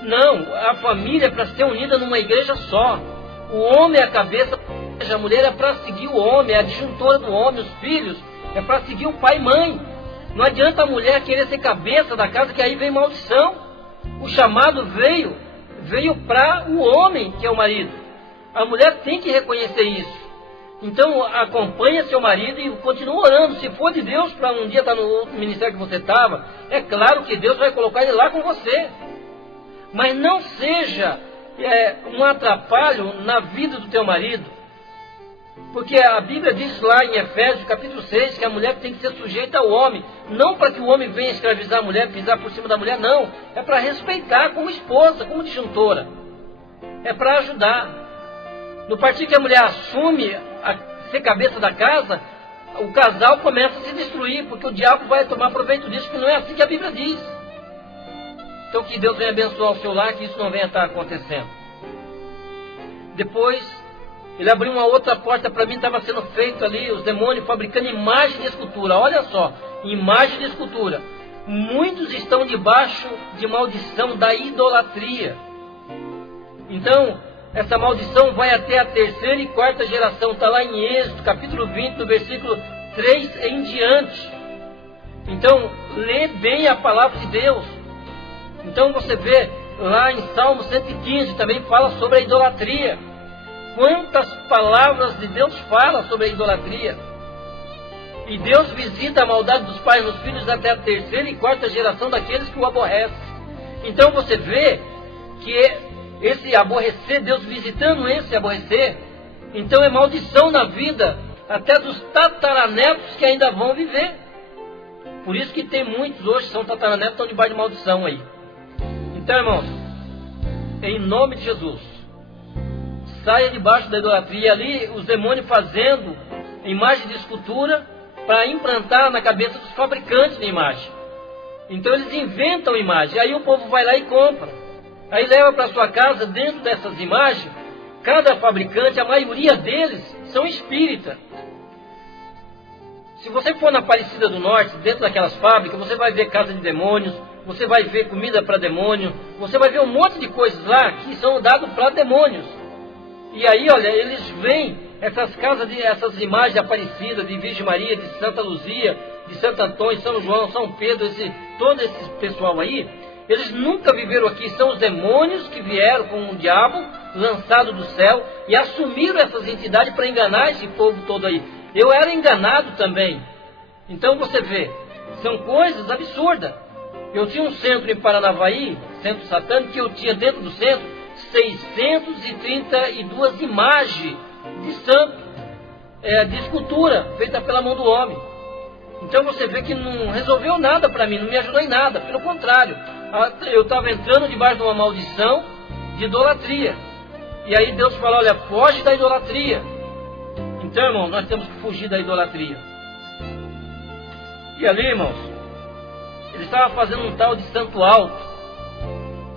Não, a família é para ser unida numa igreja só. O homem é a cabeça, a mulher é para seguir o homem, é a disjuntora do homem, os filhos é para seguir o pai e mãe. Não adianta a mulher querer ser cabeça da casa, que aí vem maldição. O chamado veio para o homem, que é o marido. A mulher tem que reconhecer isso. Então acompanha seu marido e continua orando. Se for de Deus para um dia estar no outro ministério que você estava, é claro que Deus vai colocar ele lá com você. Mas não seja um atrapalho na vida do teu marido. Porque a Bíblia diz lá em Efésios capítulo 6 que a mulher tem que ser sujeita ao homem. Não para que o homem venha escravizar a mulher, pisar por cima da mulher, não. É para respeitar como esposa, como disjuntora. É para ajudar. No partido que a mulher assume ser cabeça da casa, o casal começa a se destruir, porque o diabo vai tomar proveito disso, que não é assim que a Bíblia diz. Então que Deus venha abençoar o seu lar, que isso não venha estar acontecendo. Depois, ele abriu uma outra porta para mim, estava sendo feito ali, os demônios fabricando imagem de escultura. Olha só, imagem de escultura. Muitos estão debaixo de maldição da idolatria. Então, essa maldição vai até a terceira e quarta geração. Está lá em Êxodo, capítulo 20, do versículo 3 em diante. Então, lê bem a palavra de Deus. Então você vê lá em Salmo 115, também fala sobre a idolatria. Quantas palavras de Deus fala sobre a idolatria. E Deus visita a maldade dos pais nos filhos até a terceira e quarta geração daqueles que o aborrecem. Então você vê que esse aborrecer, Deus visitando esse aborrecer, então é maldição na vida até dos tataranetos que ainda vão viver. Por isso que tem muitos hoje que são tataranetos, estão debaixo de maldição aí. Então, irmãos, em nome de Jesus, saia debaixo da idolatria. Ali os demônios fazendo imagem de escultura para implantar na cabeça dos fabricantes de imagem. Então eles inventam imagem, aí o povo vai lá e compra. Aí leva para sua casa, dentro dessas imagens, cada fabricante, a maioria deles são espíritas. Se você for na Aparecida do Norte, dentro daquelas fábricas, você vai ver casa de demônios, você vai ver comida para demônio, você vai ver um monte de coisas lá que são dadas para demônios. E aí, olha, eles veem essas casas, essas imagens de Aparecida, de Virgem Maria, de Santa Luzia, de Santo Antônio, São João, São Pedro, todo esse pessoal aí, eles nunca viveram aqui. São os demônios que vieram com o diabo lançado do céu e assumiram essas entidades para enganar esse povo todo aí. Eu era enganado também. Então você vê, são coisas absurdas. Eu tinha um centro em Paranavaí, centro satânico, que eu tinha dentro do centro 632 imagens de santo, de escultura, feita pela mão do homem. Então você vê que não resolveu nada para mim, não me ajudou em nada. Pelo contrário, eu estava entrando debaixo de uma maldição de idolatria. E aí Deus falou, olha, foge da idolatria. Então, irmão, nós temos que fugir da idolatria. E ali, irmãos, ele estava fazendo um tal de santo alto,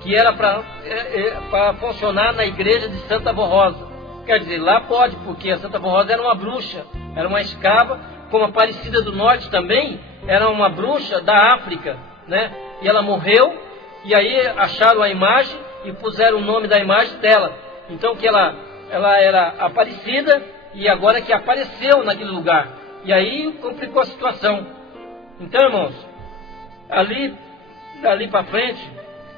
que era para funcionar na igreja de Santa Borrosa. Quer dizer, lá pode, porque a Santa Borrosa era uma bruxa, era uma escrava, como a Aparecida do Norte também, era uma bruxa da África, né? E ela morreu, e aí acharam a imagem e puseram o nome da imagem dela. Então que ela era Aparecida, e agora que apareceu naquele lugar. E aí complicou a situação. Então, irmãos, dali para frente,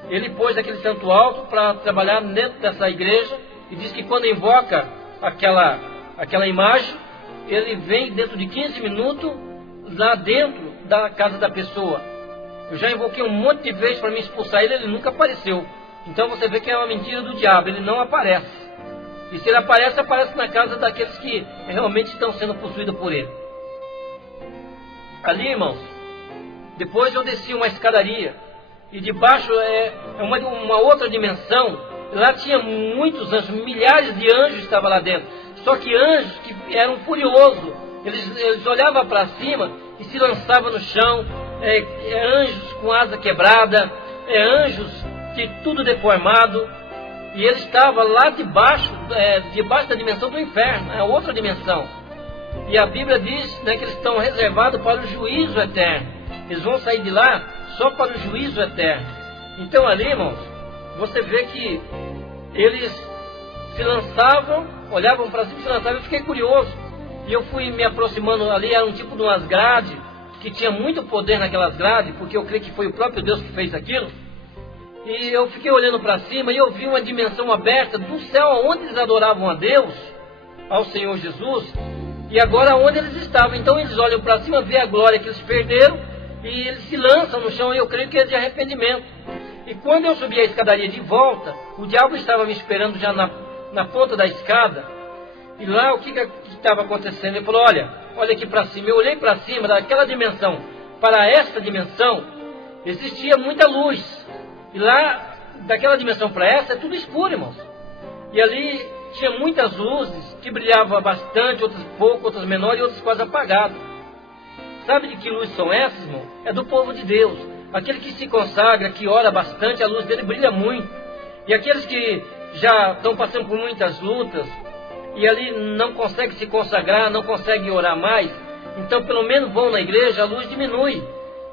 ele pôs aquele santo alto para trabalhar dentro dessa igreja, e diz que quando invoca aquela imagem, ele vem dentro de 15 minutos lá dentro da casa da pessoa. Eu já invoquei um monte de vezes para me expulsar ele, ele nunca apareceu. Então você vê que é uma mentira do diabo, ele não aparece. E se ele aparece, aparece na casa daqueles que realmente estão sendo possuídos por ele. Ali, irmãos, depois eu desci uma escadaria, e debaixo é uma outra dimensão. Lá tinha muitos anjos, milhares de anjos estavam lá dentro. Só que anjos que eram furiosos, eles olhavam para cima e se lançavam no chão. Anjos com asa quebrada, anjos que tudo deformado. E ele estava lá debaixo da dimensão do inferno, é outra dimensão. E a Bíblia diz, né, que eles estão reservados para o juízo eterno. Eles vão sair de lá só para o juízo eterno. Então ali, irmãos, você vê que eles se lançavam, olhavam para cima e se lançavam. Eu fiquei curioso. E eu fui me aproximando ali, era um tipo de umas grades, que tinha muito poder naquelas grades, porque eu creio que foi o próprio Deus que fez aquilo. E eu fiquei olhando para cima e eu vi uma dimensão aberta do céu, onde eles adoravam a Deus, ao Senhor Jesus, e agora onde eles estavam. Então eles olham para cima, vê a glória que eles perderam, e eles se lançam no chão, e eu creio que é de arrependimento. E quando eu subi a escadaria de volta, o diabo estava me esperando já na ponta da escada. E lá o que estava acontecendo? Ele falou, olha aqui para cima. Eu olhei para cima, daquela dimensão para esta dimensão, existia muita luz. E lá, daquela dimensão para essa, é tudo escuro, irmãos. E ali tinha muitas luzes que brilhavam bastante, outras pouco, outras menores e outras quase apagadas. Sabe de que luzes são essas, irmão? É do povo de Deus. Aquele que se consagra, que ora bastante, a luz dele brilha muito. E aqueles que já estão passando por muitas lutas, e ali não conseguem se consagrar, não conseguem orar mais, então pelo menos vão na igreja, a luz diminui.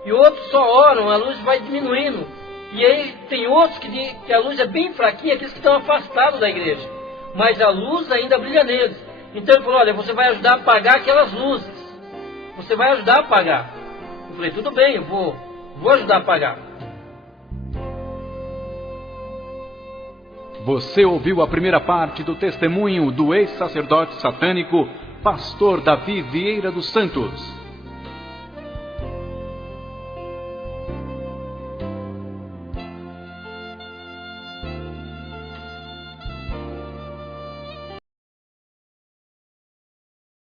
E outros só oram, a luz vai diminuindo. E aí tem outros que a luz é bem fraquinha, aqueles que estão afastados da igreja, mas a luz ainda brilha neles. Então ele falou, olha, você vai ajudar a apagar aquelas luzes. Você vai ajudar a apagar. Eu falei, tudo bem, eu vou ajudar a apagar. Você ouviu a primeira parte do testemunho do ex-sacerdote satânico, pastor Davi Vieira dos Santos.